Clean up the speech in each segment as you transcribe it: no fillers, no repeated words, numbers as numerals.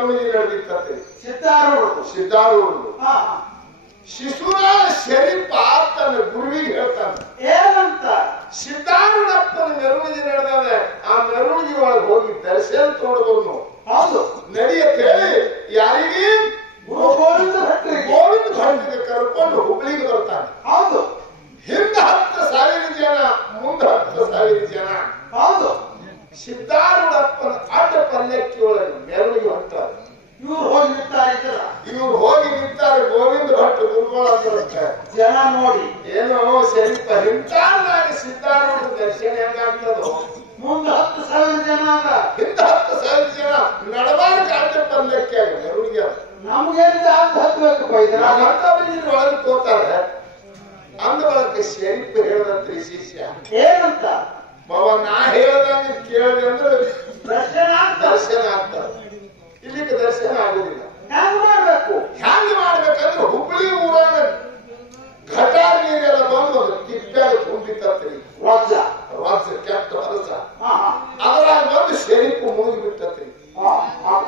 ಮೆರವಣಿಗೆ ನಡೆದಿತ್ತಂತೆ. ಸಿದ್ಧಾರೂಢ ಶಿಶುನಾಳ ಶರೀಫ ತನ್ನ ಗುರುವಿಗೆ ಹೇಳ್ತಾನೆ ಏನಂತ? ಸಿದ್ಧಾರೂಢಪ್ಪನ ಮೆರವಣಿಗೆ ನಡೆದ ಆ ಮೆರವಣಿಗೆ ಒಳಗೆ ಹೋಗಿ ದರ್ಶನ ತೋಡಬಹುದು. ಹೌದು, ನಡೆಯತ್ತ ಹೇಳಿ ಯಾರಿಗೆ? ಗೋವಿಂದ ಭಟ್ರಿಗೆ ಕರ್ಕೊಂಡು ಹುಬ್ಳಿಗೆ ಬರ್ತಾನೆ. ಹೌದು, ಹಿಂದೆ 10,000 ಜನ, ಮುಂದೆ 10,000 ಜನ. ಹೌದು. ಸಿದ್ಧಾರೂಢಪ್ಪನ ಅಡ್ಡ ಪಲ್ಲಕ್ಕಿ ಒಳಗೆ ಮೆರವಣಿಗೆ ಹೊಂಟಾರೆ. ಇವ್ರು ಹೋಗಿ ನಿಂತಾರೆ. ಇವ್ರು ಹೋಗಿ ನಿಂತಾರೆ. ಗೋವಿಂದ ಭಟ್ ಗುರುಗಳಂತ ಜನ ನೋಡಿ ಏನೋ ಶರೀಫ ಹಿಂತಾದಾಗ ಸಿದ್ಧಾರೂಢ ದರ್ಶನ ಹೆಂಗಾಗ್ತದೋ. ಮುಂದೆ 10,000 ಜನ ಅದ, ಹಿಂದೆ 10,000 ಜನ ನಡಬಾರಕ ಅಡ್ಡ ಪಲ್ಲಕ್ಕಿ ಆಗ ಮೆರವಣಿಗೆ. ನಮ್ಗೇನಿದೆ ಅಂತ ಹತ್ಬೇಕಪ್ಪ. ಒಳಗೆ ತೋತಾರೆ. ಅಂದ ಬಳಕ ಶರೀಫ ಹೇಳದಂತ್ರಿ ಶಿಷ್ಯ ಏನಂತ? ಬಾಬಾ ನಾ ಹೇಳ್ದಂಗೆ ಕೇಳಿದೆ ಅಂದ್ರೆ ದರ್ಶನ ಆಗ್ತದೆ. ಇಲ್ಲಿಗೆ ದರ್ಶನ ಆಗುದಿಲ್ಲ. ಹೆಂಗ್ ಮಾಡ್ಬೇಕು? ಹೆಂಗ್ ಮಾಡ್ಬೇಕಂದ್ರೆ ಹುಬ್ಬಳ್ಳಿ ಊರಾಗ ಘಟಾರ್ ನೀರೆಲ್ಲ ಬಂದು ತಿಪ್ಪಾಗ ತುಂಬಿತ್ತತ್ರಿ. ವಜ್ರ ಕೆಟ್ಟ ಹೊಲಸ ಅದ್ರಾಗ ಬಂದು ಶರೀಫ್ ಮುಳುಗಿ ಬಿಟ್ಟತ್ರಿ. ಆ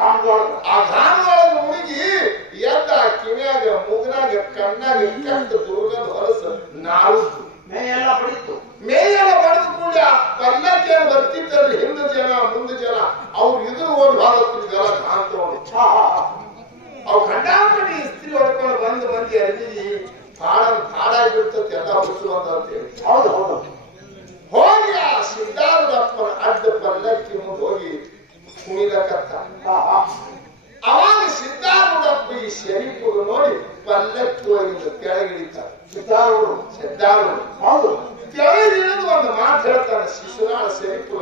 ಗಾನದೊಳಗೆ ಮುಳುಗಿ ಎದ್ದ ಕಿವಿಯಾಗ ಮುಗನಾಗ ಕಣ್ಣಾಗ ಕೆಟ್ಟ ದುರ್ಗಂಧ ಹೊಲಸ ನಾಳುದು ಮೇಯೆಲ್ಲ ಬಡಿತು. ಮೇಯೆಲ್ಲ ಬಡಿದ ಕೂಡ ಪಲ್ಲಕ್ಕಿ ಬರ್ತಿದ್ದಲ್ಲಿ ಹಿಂದೆ ಜನ ಮುಂದೆ ಜನ ಅವ್ರು ಇದು ಓಡಿ ಭಾಗತ್ತಿದ್ದಲ್ಲ ಕಾಣ್ತೋಡು. ಅವು ಗಂಡಾಪಡಿ ಇಸ್ತ್ರಿ ಹೊಡ್ಕೊಂಡು ಬಂದು ಮಂದಿ ಅರ್ಜಿ ಹಾಡಾಗಿರ್ತತಿ ಎಲ್ಲ ಹುಟ್ಟು ಅಂತೇಳಿ. ಹೌದು ಹೌದು. ಹೋಗಿ ಆ ಸಿದ್ಧಾರೂಢಪ್ಪನ ಅಡ್ಡ ಪಲ್ಲಕ್ಕಿ ಮುಂದೆ ಹೋಗಿ ಕುಣಿಲಕತ್ತ. ಅವಾಗ ಸಿದ್ಧಾರೂಢಪ್ಪ ಈ ಶರೀಫ್ ನೋಡಿ ಪಲ್ಲಕ್ಕಿ ಒಳಗಿಂದ ಕೆಳಗಿಳಿತಾರೆ. ಸಿದ್ಧಾರೂಢ ಹೌದು. ಕೆಳಗಿಳಿದು ಒಂದು ಮಾತು ಹೇಳ್ತಾನೆ ಶಿಶುನಾಳ ಶರೀಫ್.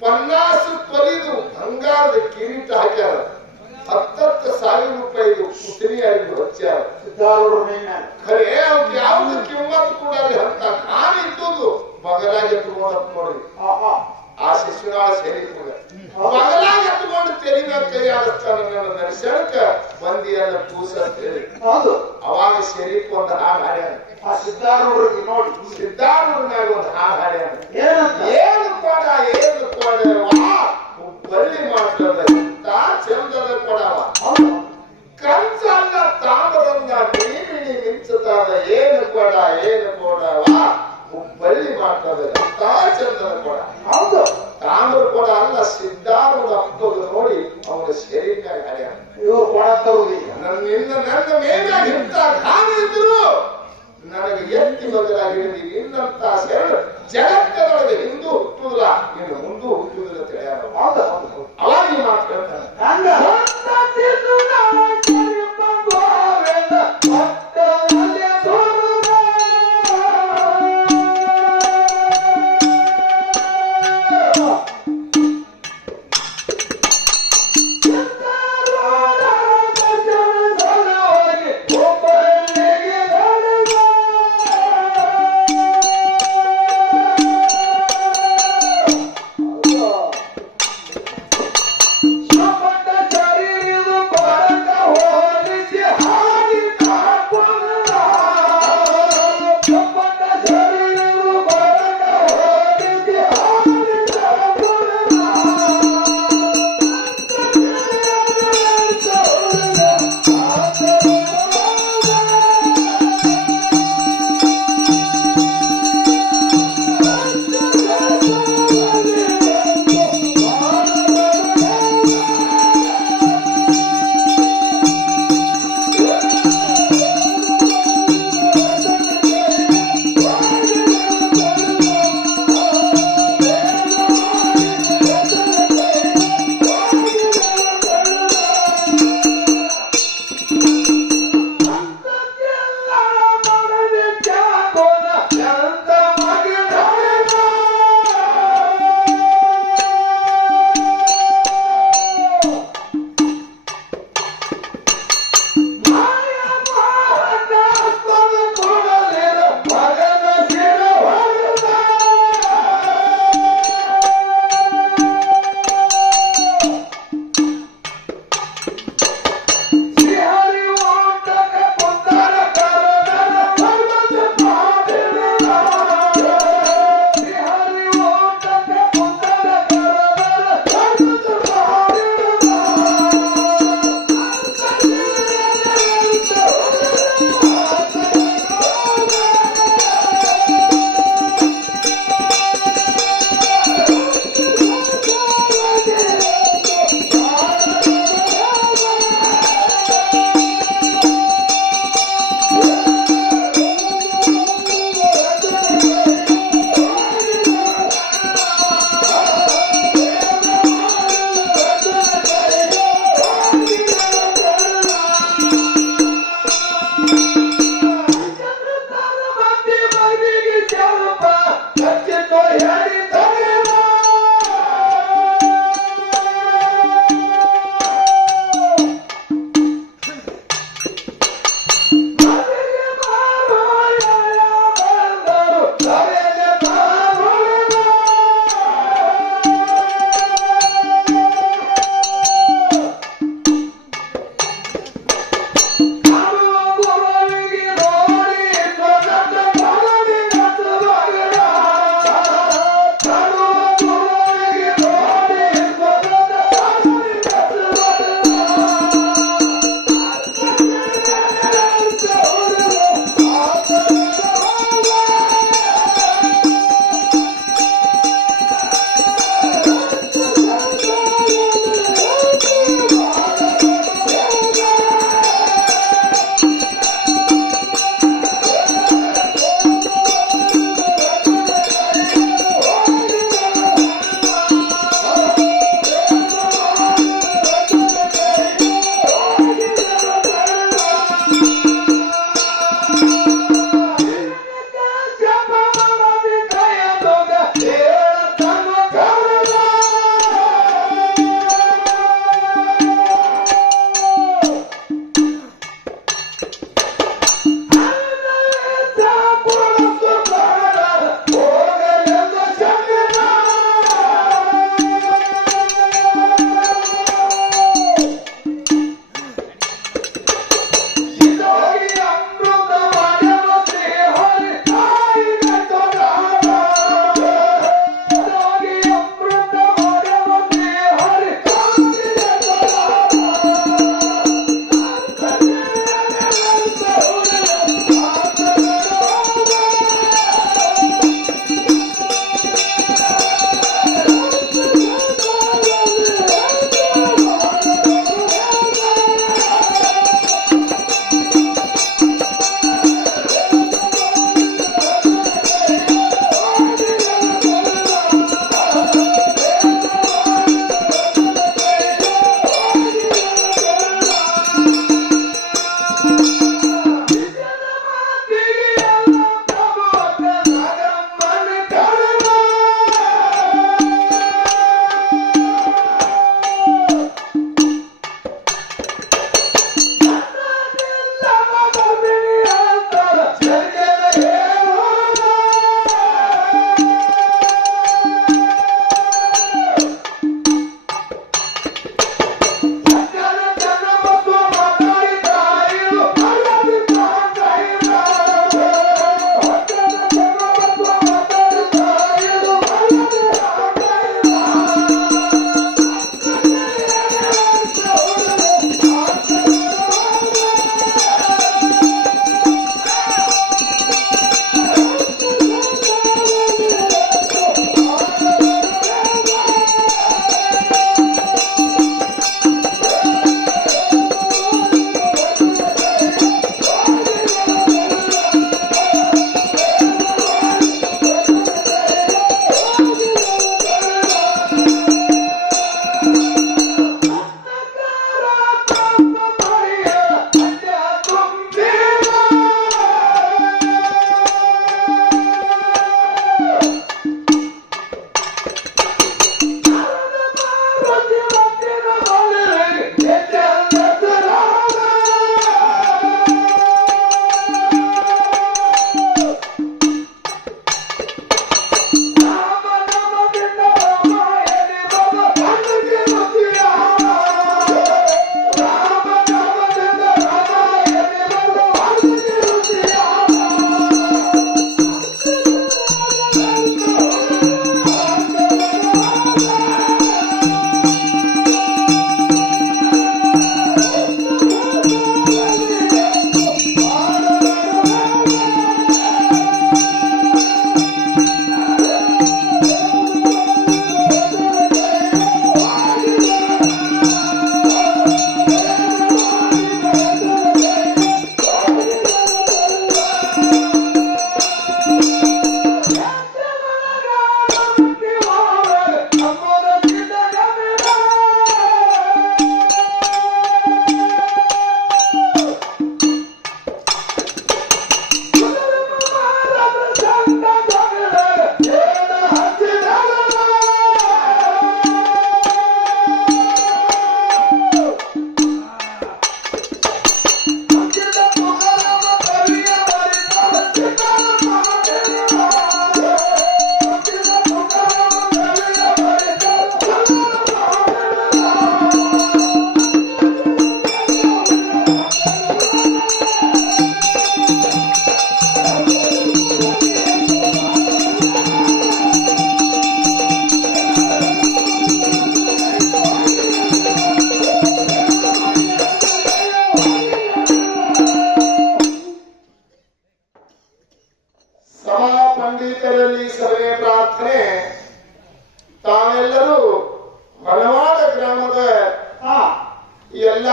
50 ತೊಲಿದು ಬಂಗಾರದ ಕಿರೀಟ ಹಾಕ್ಯಾರ. 10,000 ರೂಪಾಯಿದು ಪುತ್ರಿಯಾಗಿ ಹಚ್ಚಾರ. ಖರೆ ಅವ್ರಿಗೆ ಯಾವ್ದು ಕಿಮ್ಮತ್ತು ಕೂಡ ಅಂತ ಕಾಣ ಇದ್ದುದು ಬಗಲಾಗಿ ಎತ್ಕೊಂಡಂತ ನೋಡಿ ಆ ಶಿಶುನಾಳ ಶರೀಫ್ ಬಗಲಾಗಿ ಎತ್ಕೊಂಡು ತೆರಿನ ಕೈ ಆಡಿಸ್ತಾನೆ. ನನ್ನ ದರ್ಶನಕ್ಕ ಬಂದಿಯಲ್ಲ ಕೂಸ ಅಂತ ಹೇಳಿ. ಹೌದು. ಅವಾಗ ಶರೀಫ್ ಒಂದು ಹಾಡು ಹಾಡ್ಯಾನ. ಆ ಸಿದ್ಧಾರೂಢರಿಗೆ ನೋಡಿ ಸಿದ್ಧಾರೂಢನಾಗ ಒಂದು ಹಾಡು ಹಾಡ್ಯಾನ. ಏನು ಕೊಡ ಬಳ್ಳಿ ಮಾಡ್ತದ ಚಂದದ ಕೊಡವ ಕಂಚಲ್ಲ ತಾಮ್ರದಂಗ ನೀರಿನಿ ಮಿಂಚುತ್ತಾದ. ಏನು ಕೊಡವ ಬಳ್ಳಿ ಮಾಡ್ತದ ಚಂದದ ಕೊಡ. ಹೌದು. ತಾಮ್ರ ಕೊಡ ಅಲ್ಲ. ಸಿದ್ಧಾರೂಢ ಅಪ್ಪಗ ನೋಡಿ ಅವನ ಶರೀರನಾಗ ಹಾಡ್ಯಾನ. ಇವ್ರು ಕೊಡ ತರುವುದಿಲ್ಲ. ನನ್ನ ಮೇಲಾಗ ಇಂತ ಗಾನ ಇದ್ರು ನನಗೆ ಎತ್ತಿ ಬದಲಾಗಿ ಹಿಡಿದೀವಿ. ಇನ್ನಂತ ಶರಣ ಜಗತ್ತದೊಳಗೆ ಹಿಂದೂ ಹುಟ್ಟುದಿಲ್ಲ, ಇನ್ನು ಮುಂದೂ ಹುಟ್ಟುವುದಿಲ್ಲ ತಿಳಿಯಾರ. ಅವಾಗ ಈ ಮಾತು ಕೇಳ್ತಾನೆ.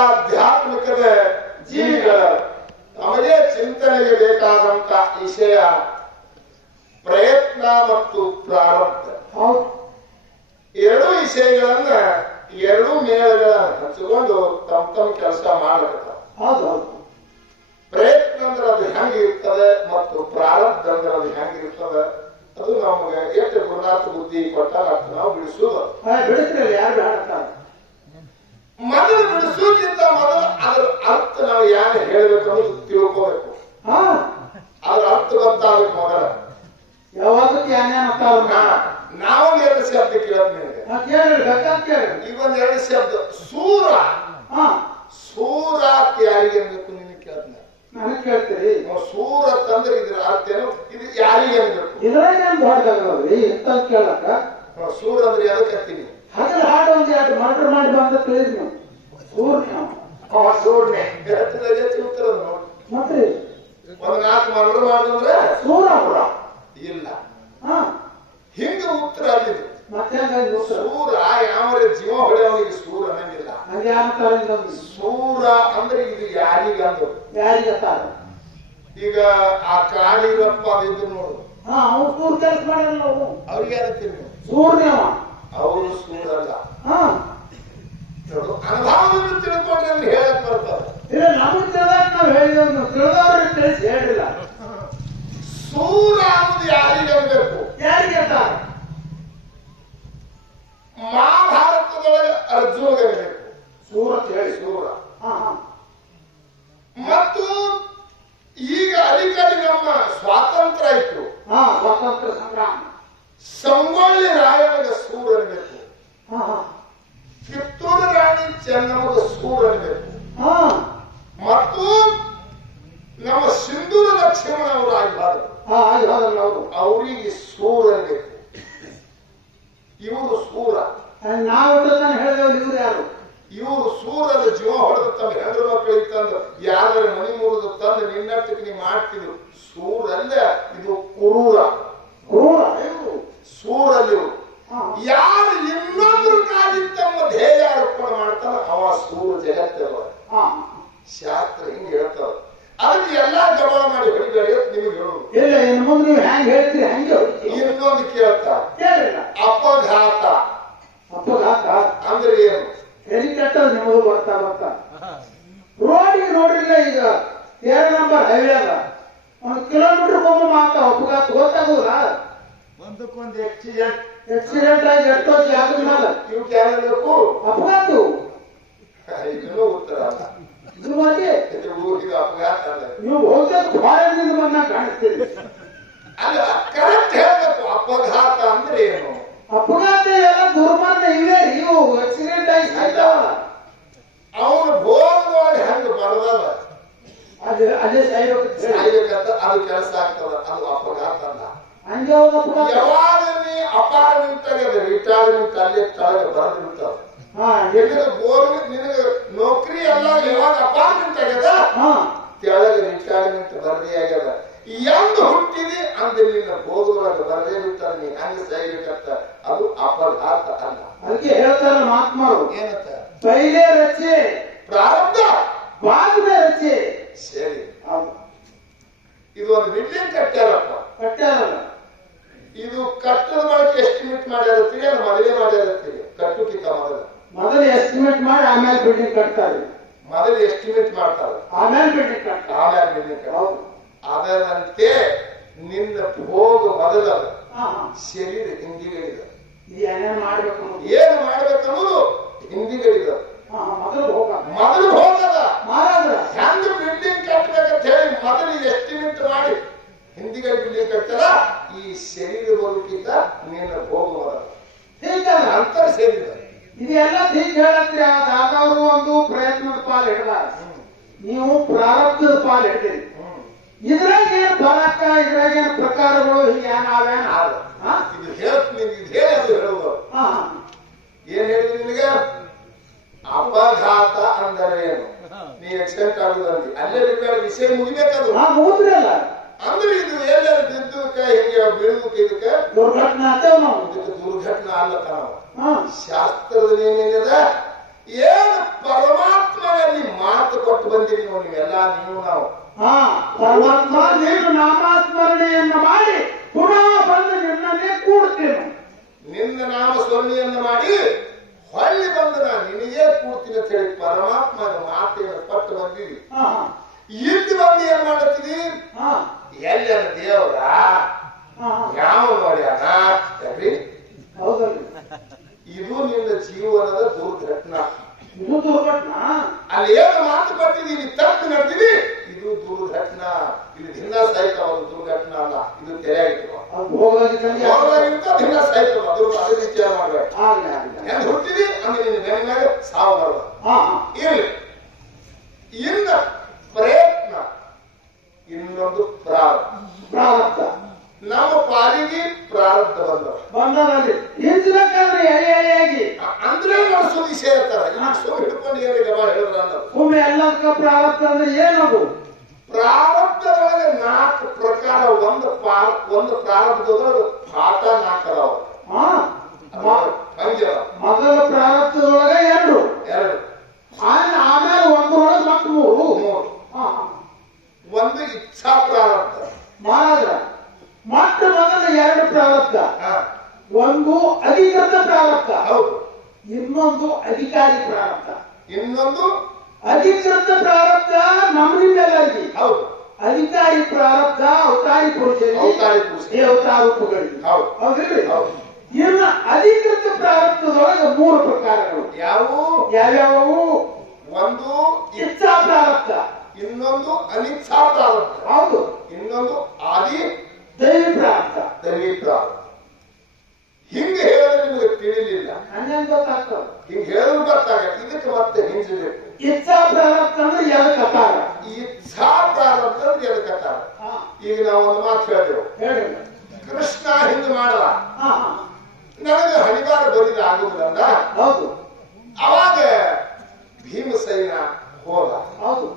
ಆಧ್ಯಾತ್ಮಿಕದ ಜೀವಿಗಳ ನಮಗೆ ಚಿಂತನೆಗೆ ಬೇಕಾದಂತ ವಿಷಯ ಪ್ರಯತ್ನ ಮತ್ತು ಪ್ರಾರಬ್ಧ. ಎರಡು ವಿಷಯಗಳನ್ನ ಎರಡು ಮೇಳಗಳ ಹಂಚಿಕೊಂಡು ತಮ್ಮ ಕೆಲಸ ಮಾಡಬೇಕು. ಪ್ರಯತ್ನ ಅಂದ್ರೆ ಅದು ಹೆಂಗಿರ್ತದೆ ಮತ್ತು ಪ್ರಾರಬ್ಧ ಅಂದ್ರೆ ಅದು ಹೆಂಗಿರ್ತದೆ ಅದು ನಮ್ಗೆ ಎಷ್ಟು ಗುರುನಾಥ ಬುದ್ಧಿ ಕೊಟ್ಟಾಗ ನಾವು ಬಿಡಿಸುವುದು. ಮೊದಲು ಬಿಡಿಸೋಕ್ಕಿಂತ ಮೊದಲು ಅದರ ಅರ್ಥ ನಾವು ಯಾರು ಹೇಳ್ಬೇಕು ಅನ್ನೋದು ತಿಳ್ಕೋಬೇಕು. ಅದ್ರ ಅರ್ಥ ಗೊತ್ತಾಗಬೇಕು ಮೊದಲ. ನಾವೊಂದು ಎರಡು ಶಬ್ದ ಕೇಳ್ತೀನಿ. ಈಗೊಂದು ಎರಡು ಶಬ್ದ ಸೂರ. ಸೂರ ಯಾರಿಗೆ ಅನ್ಬೇಕು ನಿನ್ನ ಕೇಳ್ತೀನಿ. ನನಗೆ ಕೇಳ್ತೀರಿ ಸೂರತ್ ಅಂದ್ರೆ ಇದ್ರ ಅರ್ಥ ಏನು? ಇದು ಯಾರಿಗೆ ಅನ್ಬೇಕು? ಇದ್ರಾಗ ಇಂತ ಕೇಳಕ್ಕ ಸೂರ್ ಅಂದ್ರೆ ಯಾವ್ದಕ್ಕೆ ಹತ್ತೀನಿ ಅದ್ರ ಹಾಡು ಒಂದು ಎರಡು ಮರ್ಡರ್ ಮಾಡಿ ಬಂದ ತಿಳಿದ್ ನೀವು ಸೂರ್ಣೆ ಉತ್ತರ ನೋಡಿ. ಮತ್ತೆ ಒಂದ್ 4 ಮರ್ಡರ್ ಮಾಡಿದ್ರೆ ಸೂರ ಇಲ್ಲ. ಹಿಂಗ ಉತ್ತರ ಅಲ್ಲಿದು. ಮತ್ತೆ ಸೂರ ಯಾವ ಜೀವ ಹೊಳೆಯವನಿಗೆ ಸೂರ ಅನ್ನಂಗಿಲ್ಲ. ಸೂರ ಅಂದ್ರೆ ಇದು ಯಾರಿಗೆ ಅಂದ್ರು ಈಗ ಆ ಕಾಳಿರಪ್ಪ ಅದಿದ್ರು ನೋಡು. ಸೂರ್ ಕೆಲಸ ಮಾಡಲ್ಲ ಅವ್ರಿಗೆ ಯಾರತ್ತೀವಿ ಸೂರ್ಯವ ಅವರು ಸೂರಲ್ಲ. ನೋಡು ಅನುಭವವನ್ನು ತಿಳ್ಕೊಂಡ್ರೆ ನಮ್ಗೆ ಹೇಳಕ್ ಬರ್ತದೆ. ಇಲ್ಲ ನಮಗೆ ತಿಳಿದಾಗ ನಾವು ಹೇಳಿದವ್ರು ತಿಳಿದವ್ರಿಗೆ ತಿಳಿಸಿ ಹೇಳಿಲ್ಲ. ಸೂರ ಅನ್ನೋದು ಯಾರಿಗೆ ಅನ್ಬೇಕು? ಯಾರಿಗೆ ಮಹಾಭಾರತದೊಳಗೆ ಅರ್ಜುನ್ಗೆ ಅನ್ಬೇಕು ಸೂರತ್ ಹೇಳಿ ಸೂರ. ಮತ್ತು ಈಗ ಅಲಿಕಡೆ ನಮ್ಮ ಸ್ವಾತಂತ್ರ್ಯ ಇತ್ತು. ಸ್ವಾತಂತ್ರ್ಯ ಸಂಗ್ರಾಮ ಸಂಗೊಳ್ಳಿ ರಾಯನಿಗೆ ಸೂರ ಅನ್ಬೇಕು. ಕಿತ್ತೂರು ರಾಣಿ ಚೆನ್ನಮ್ಮಗ ಸೂರ ಅನ್ಬೇಕು. ಮತ್ತು ನಮ್ಮ ಸಿಂಧೂರ ಲಕ್ಷ್ಮಣ ಅವರು ಆಗಬಾರದು. ಅವರಿಗೆ ಸೂರ ಅನ್ಬೇಕು. ಇವರು ಸೂರ. ನಾವು ಹೇಳಿದವರು ಇವ್ರು ಯಾರು? ಇವರು ಸೂರದ ಜೀವ ಹೊಡೆದ ತಮ್ಮ ಹೆಣ್ಣು ಮಕ್ಕಳಿಗೆ ತಂದು ಯಾರ ಮನಿ ಮುರಿದು ತಂದು ನಿನ್ನಟ್ಟಕ್ಕೆ ನೀವು ಮಾಡ್ತಿದ್ರು. ಸೂರಲ್ಲ, ಇದು ಕುರೂರ. ಸೂರಲ್ಲಿ ಯಾರು ಇನ್ನೊಬ್ಬರಿಗಾಗಿ ತಮ್ಮ ಧ್ಯೇಯ ಅರ್ಪಣೆ ಮಾಡ್ತಾರ ಅವ ಸೂರ ಜಗತ್ತವ. ಶಾಸ್ತ್ರ ಹಿಂಗೆ ಹೇಳ್ತಾವ. ಅದಕ್ಕೆ ಎಲ್ಲಾ ಗಮನ ಮಾಡಿ ಹೊಡಿಬೇಡಿ ನಿಮಗೆ ಹೇಳುದು. ಇಲ್ಲ ಇನ್ನು ಮುಂದೆ ನೀವು ಹೆಂಗ್ ಹೇಳ್ತೀರಿ ಹಂಗೆ. ಇನ್ನೊಂದು ಕೇಳ್ತಾ ಅಪಘಾತ. ಅಪಘಾತ ಅಂದ್ರೆ ಏನು? ಹೆಲಿಕಾಪ್ಟರ್ ನಿಮ್ಮದು ಬರ್ತಾ ರೋಡಿಗೆ ನೋಡಿಲ್ಲ. ಈಗ 2 ನಂಬರ್ ಹೈವೇ ಅದ. 1 ಕಿಲೋಮೀಟರ್ ಒಮ್ಮೆ ಮಾತ್ರ ಅಪಘಾತ ಗೊತ್ತಾಗುದ. ಒಂದಕ್ಕೊಂದು ಆಕ್ಸಿಡೆಂಟ್ ಆಗಿ ಎಷ್ಟೋ ಜಾಗದ ಮೇಲೆ ಇವಕ್ಕೆ ಯಾರಬೇಕು ಅಪಘಾತ. ಇದನ್ನು ಉತ್ತರ ಅಲ್ಲ. ಇದು ಮಾಡಿ ಊರಿಗೆ ಅಪಘಾತ ಅಲ್ಲ. ನೀವು ಹೋಗ್ಬೇಕು ಫಾರಿನ್ನಿಂದ ಬಂದಾಗ ಕಾಣಿಸ್ತೀರಿ. ಅಲ್ಲ ಕರೆಕ್ಟ್ ಹೇಳ್ಬೇಕು. ಅಪಘಾತ ಅಂದ್ರೆ ಏನು? ಅಪಘಾತ ಎಲ್ಲ ದುರ್ಮರ್ಣ ಇವೆ. ಇವು ಆಕ್ಸಿಡೆಂಟ್ ಆಗಿ ಸಾಯ್ತಾವಲ್ಲ. ಅವನು ಬೋರ್ಡ್ ಹೆಂಗ ಬರದಲ್ಲ ಅದೇ ಸಾಯ್ಬೇಕಂತ ಅದು ಕೆಲಸ ಆಗ್ತದ. ಅದು ಅಪಘಾತ ಅಲ್ಲ. ಹಂಗೆ ಅಪಘಾತ ಯಾವಾಗ ನೀ ಅಪಾರ್ಟ್ಮೆಂಟ್ ಆಗದ ರಿಟೈರ್ಮೆಂಟ್ ಅಲ್ಲಿ ಕೆಳಗೆ ಬರೆದು ಬಿಡ್ತಾವ. ನಿನಗೆ ನೌಕರಿ ಎಲ್ಲ ಯಾವಾಗ ಅಪಾರ್ಟ್ಮೆಂಟ್ ಆಗ್ಯದ ಕೆಳಗೆ ರಿಟೈರ್ಮೆಂಟ್ ಬರದೇ ಆಗ್ಯದ. ಎಂದು ಹುಟ್ಟಿದಿ ಅಂದ್ರೆ ನಿನ್ನ ಬೋಧೊಳಗೆ ಬರದೇ ಬಿಡ್ತಾರ. ನೀ ಹಂಗ ಸಾಯ್ಬೇಕಂತ ಅದು ಅಪಘಾತ ಅಲ್ಲ. ಅದಕ್ಕೆ ಹೇಳ್ತಾರ ಮಹಾತ್ಮರು ಏನಂತ? ಪೈಲೇ ರಚೆ ಪ್ರಾರಬ್ಧ ಬಾದ್ಮೇ ರಚೆ. ಸರಿ, ಇದು ಒಂದು ಬಿಲ್ಡಿಂಗ್ ಕಟ್ಟ್ಯಾರಪ್ಪ. ಕಟ್ಟ್ಯಾರಲ್ಲ. ಇದು ಕಟ್ಟದ ಬಳಕೆ ಎಸ್ಟಿಮೇಟ್ ಮಾಡಿರತ್ತೀರಿ ಅದು ಮೊದಲೇ ಮಾಡಿರತ್ತೀರಿ? ಕಟ್ಟುಕಿಂತ ಮೊದಲು ಎಸ್ಟಿಮೇಟ್ ಮಾಡಿ ಆಮೇಲೆ ಬಿಲ್ಡಿಂಗ್ ಕಟ್ತಾರೆ. ಮೊದಲು ಎಸ್ಟಿಮೇಟ್ ಮಾಡ್ತಾರೆ ಆಮೇಲೆ ಬಿಲ್ಡಿಂಗ್ ಕಟ್ತಾರೆ. ಆಮೇಲೆ ಬಿಲ್ಡಿಂಗ್. ಅದರಂತೆ ನಿನ್ನ ಭೋಗ ಮೊದಲ ಶರೀರ ಹಿಂದಿಗಡಿದ. ಏನೇನು ಮಾಡ್ಬೇಕು ಏನು ಮಾಡ್ಬೇಕನ್ನೋದು ಹಿಂದಿಗಡಿದ. ಮೊದಲು ಭೋಗದ ಹೆಂಗ ಬಿಲ್ಡಿಂಗ್ ಕಟ್ಟಬೇಕಂತ ಹೇಳಿ ಮೊದಲು ಎಸ್ಟಿಮೇಟ್ ಮಾಡಿ ಹಿಂದಿಗಡೆ ಬಿಲ್ಡಿಂಗ್ ಕಟ್ತಾರ. ಈ ಶರೀರ ಬದುಕಿದ್ದ ನಿನ್ನ ಭೋಗ ಮೊದಲ ಅಂತರ ಸೇರಿದ. ಇದೆಲ್ಲ ಹೀಗೆ ಹೇಳತ್ರಿ. ಆದವರು ಒಂದು ಪ್ರಯತ್ನದ ಪಾಲು ಹಿಡಬಾರ. ನೀವು ಪ್ರಾರಬ್ಧದ ಪಾಲು ಹಿಡ್ತೀರಿ. ಇದ್ರಾಗ ಏನು ಫಲಕ, ಇದ್ರಾಗ ಏನು ಪ್ರಕಾರಗಳು ಹೀಗೆ ನಾವೇನು ಇದು ಹೇಳ್ತೀನಿ. ಇದು ಹೇಳಿ ಅದು ಹೇಳುವ. ಏನ್ ಹೇಳಿದ್ರಿ ನಿನಗೆ? ಅಪಘಾತ ಅಂದರೆ ಏನು? ನೀ ಎಕ್ಸಿಡೆಂಟ್ ಆಗುದಂತ ಅಲ್ಲೇ ಬೇಕಾದ್ರೆ ವಿಷಯ ಮುಗಿಬೇಕದು. ಮುಗಿದ್ರಲ್ಲ ಅಂದ್ರೆ ಇದು ಎಲ್ಲರೂ ಬಿದ್ದಕ್ಕೆ ಹಿಂಗೆ ಬೀಳುದಕ್ಕೆ ಇದಕ್ಕೆ ದುರ್ಘಟನೆ ಆಗ್ತೇವೆ ನಾವು. ಇದಕ್ಕೆ ದುರ್ಘಟನೆ ಅಲ್ಲತ. ನಾವು ಶಾಸ್ತ್ರದ ಏನೇನಿದೆ ಏನು ಪರಮಾತ್ಮನಲ್ಲಿ ಮಾತು ಕೊಟ್ಟು ಬಂದಿರಿ ನೀವೆಲ್ಲ ನೀವು ನಾವು. ಪರಮಾತ್ಮ ನೀನು ನಾಮಸ್ಮರಣೆಯನ್ನು ಮಾಡಿ ಪುನಃ ಬಂದು ನಿನ್ನನ್ನೇ ಕೂಡ್ತೇನೆ. ನಿನ್ನ ನಾಮ ಸ್ಮರಣೆಯನ್ನು ಮಾಡಿ ಹೊಳ್ಳಿ ಬಂದು ನಾನು ನಿನಗೇ ಕೂಡ್ತೀನಿ ಅಂತ ಹೇಳಿ ಪರಮಾತ್ಮನ ಮಾತೆಯನ್ನು ಕೊಟ್ಟು ಬಂದಿರಿ. ಇಲ್ಲಿ ಬಂದು ಏನ್ ಮಾಡತ್ತೀರಿ? ಎಲ್ಲ ದೇವರ ಯಾವ ನೋಡ್ಯಾನ ಯಾಕ್ರಿ? ಹೌದಲ್ರಿ, ಇದು ನಿನ್ನ ಜೀವನದ ದುರ್ಘಟನಾ. ಇದು ದುರ್ಘಟನಾ. ಅಲ್ಲಿ ಏನು ಮಾತು ಕೊಟ್ಟಿದ್ದೀವಿ ತಪ್ಪು ನಡೆದಿವಿ, ಇದು ದುರ್ಘಟನಾ. ಇದು ದಿನ ಸಹಿತ ಒಂದು ದುರ್ಘಟನಾ ಅಲ್ಲ, ಇದು ತೆರೆಯಾಗಿತ್ತು ದಿನ ಸಹಿತ ಅದು ವಿಚಾರ ಮಾಡ್ಬೇಕು. ಹೆಂಗ್ ಹುಟ್ಟಿದಿ ಅಂದ್ರೆ ನಿನ್ನ ಬೆನ್ನಿನಾಗ ಸಾವು ಬರೋದು ಇರ್ಲಿ. ಇನ್ನ ಪ್ರಯತ್ನ ಇನ್ನೊಂದು ಪ್ರಾರಬ್ಧ. ನಮ್ಮ ಪಾಲಿಗೆ ಪ್ರಾರಬ್ಧ ಬಂದವಲ್ಲಿ ಹಿಂದಿನಕ್ಕಾದ್ರೆ ಎಳೆಯಾಗಿ ಅಂದ್ರೆ ಸುದ್ದಿ ಸೇರ್ತಾರ. ಸುಮ್ಮನೆ ಹಿಡ್ಕೊಂಡು ಏನು ಹೇಳಿದ್ರ ಒಮ್ಮೆ ಎಲ್ಲದಕ್ಕ ಪ್ರಾರಬ್ಧ ಅಂದ್ರೆ ಏನದು? ಪ್ರಾರಬ್ಧದೊಳಗೆ 4 ಪ್ರಕಾರ. ಒಂದು ಪ್ರಾರಬ್ಧದೊಳಗೆ ಪಾಠ 4 ಅದಾವ. ಮೊದಲ ಪ್ರಾರಬ್ಧದೊಳಗೆ 2 ಆಮೇಲೆ ಒಂದರೊಳಗೆ ಮತ್ತೆ 3. ಒಂದು ಇಚ್ಛಾ ಪ್ರಾರಬ್ಧ ಮಹಾರಾಜ. ಮತ್ತೆ ಮೊದಲ 2 ಪ್ರಾರಬ್ಧ. ಒಂದು ಅಧಿಕೃತ ಪ್ರಾರಬ್ಧ, ಹೌದು. ಇನ್ನೊಂದು ಅಧಿಕಾರಿ ಪ್ರಾರಬ್ಧ. ಇನ್ನೊಂದು ಅಧಿಕೃತ ಪ್ರಾರಬ್ಧ ನಮ್ಮನಿಂದಾಗಿ, ಹೌದು. ಅಧಿಕಾರಿ ಪ್ರಾರಬ್ಧ ಅವತಾರಿ ಪುರುಷರಿಗೆ ದೇವತಾ ರೂಪಗಳಿಗೆ. ಹೌದಿಲ್ರಿ? ಇನ್ನು ಅಧಿಕೃತ ಪ್ರಾರಬ್ಧದೊಳಗೆ 3 ಪ್ರಕಾರಗಳು. ಯಾವ್ಯಾವು? ಒಂದು ಇಚ್ಛಾ ಪ್ರಾರಬ್ಧ, ಇನ್ನೊಂದು ಅನಿಚ್ಛಾ ಪ್ರಾರಬ್ಧ, ಹೌದು. ಇನ್ನೊಂದು ಆದಿ ದೈವಿ ಪ್ರಾರಬ್ಧ. ಹಿಂಗೆ ಹೇಳಿದ್ರೆ ನಿಮಗೆ ತಿಳಿಲಿಲ್ಲ, ಹಂಗೇನ್ ಗೊತ್ತಾಗ್ತದೆ? ಹಿಂಗೆ ಹೇಳಿದ್ರು ಗೊತ್ತಾಗ. ಇದಕ್ಕೆ ಮತ್ತೆ ಹಿಂಜಬೇಕು. ಇಚ್ಛಾ ಪ್ರಾರಬ್ಧ ಅಂದ್ರೆ ಎದಕ್ಕತ್ತಾರ? ಇಚ್ಛಾ ಪ್ರಾರಬ್ಧ ಅಂದ್ರೆ ಎದಕ್ಕತ್ತಾರ? ಈಗ ನಾವು ಒಂದು ಮಾತು ಹೇಳಿದೆವು, ಕೃಷ್ಣ ಹಿಂಗೆ ಮಾಡಲ್ಲ, ನನಗೆ ಹಣಿಗಾರ ಬರಿದ ಆಗುವುದಲ್ಲ. ಹೌದು. ಅವಾಗ ಭೀಮಸೈನ ಹೋದ. ಹೌದು.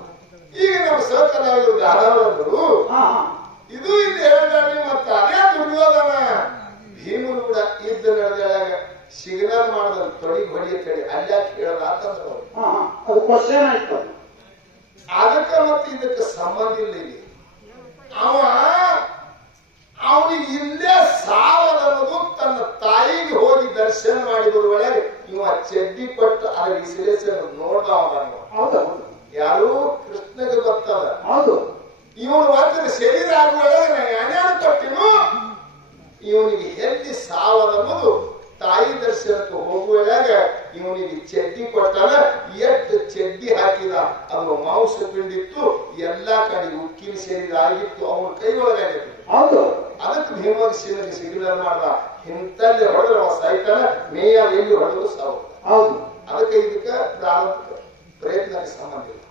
ಈಗ ನಮ್ಮ ಸಹಕಲಾಗಿರು ದಾದವರಂದರು ಇದು ಇಲ್ಲಿ ಹೇಳಿದ್ರಿ. ಮತ್ತ ಅದೇ ದುರ್ಯೋಧನ ಭೀಮನು ಕೂಡ ಯುದ್ಧ ನಡೆದಾಗ ಸಿಗ್ನಲ್ ಮಾಡಿದ ತೊಡಿ ಹೊಡಿಯ ಕಡೆ ಅಲ್ಲಾಕೆ ಹೇಳಲ್ಲ ಅಂತಂದ್ರು. ಅದು ಕ್ವಶನ್ ಆಯ್ತು. ಅದಕ್ಕೆ ಮತ್ತೆ ಇದಕ್ಕೆ ಸಂಬಂಧ ಇಲ್ಲ. ಇಲ್ಲಿ ಅವನಿಗೆ ಇಲ್ಲೇ ಸಾವನ್ನೋದು ತನ್ನ ತಾಯಿಗೆ ಹೋಗಿ ದರ್ಶನ ಮಾಡಿ ಬರುವೊಳಗೆ ಇವ ಚಡ್ಡಿ ಪಟ್ಟು ಅದರ ವಿಶ್ಲೇಷಣೆ ನೋಡ್ದವ. ಯಾರು? ಕೃಷ್ಣಗೆ ಬರ್ತದ. ಹೌದು. ಇವನು ಮಾತ್ರ ಶರೀರ ಆಗುವೊಳಗೆ ಅನ್ಯಾಯ ಕೊಟ್ಟಿನು. ಇವನಿಗೆ ಎಲ್ಲಿ ಸಾವನ್ನೋದು ತಾಯಿ ದರ್ಶನಕ್ಕೆ ಹೋಗುವಾಗ ಇವನಿಗೆ ಚಡ್ಡಿ ಕೊಟ್ಟಾನ. ಎಷ್ಟು ಚಡ್ಡಿ ಹಾಕಿದ ಅವನು ಮಾಂಸ ಪಿಂಡಿತ್ತು, ಎಲ್ಲಾ ಕಡೆ ಉಕ್ಕಿನ ಶರೀರ ಆಗಿತ್ತು, ಅವನ ಕೈ ಒಳಗಾಗಿತ್ತು. ಹೌದು. ಅದಕ್ಕೆ ಭೀಮನಿಗೆ ಸಿಗ್ನಲ್ ಮಾಡ್ದ, ಇಂತಲ್ಲಿ ಹೊಡೆದ್ರೆ ಅವ ಸಾಯ್ತಾನ, ಮೇಯ ಎಲ್ಲಿ ಹೊಡೆದ್ರು ಸಾವು. ಹೌದು. ಅದಕ್ಕೆ ಇದಕ್ಕೆ ಪ್ರಯತ್ನಕ್ಕೆ ಸಂಬಂಧ ಇಲ್ಲ.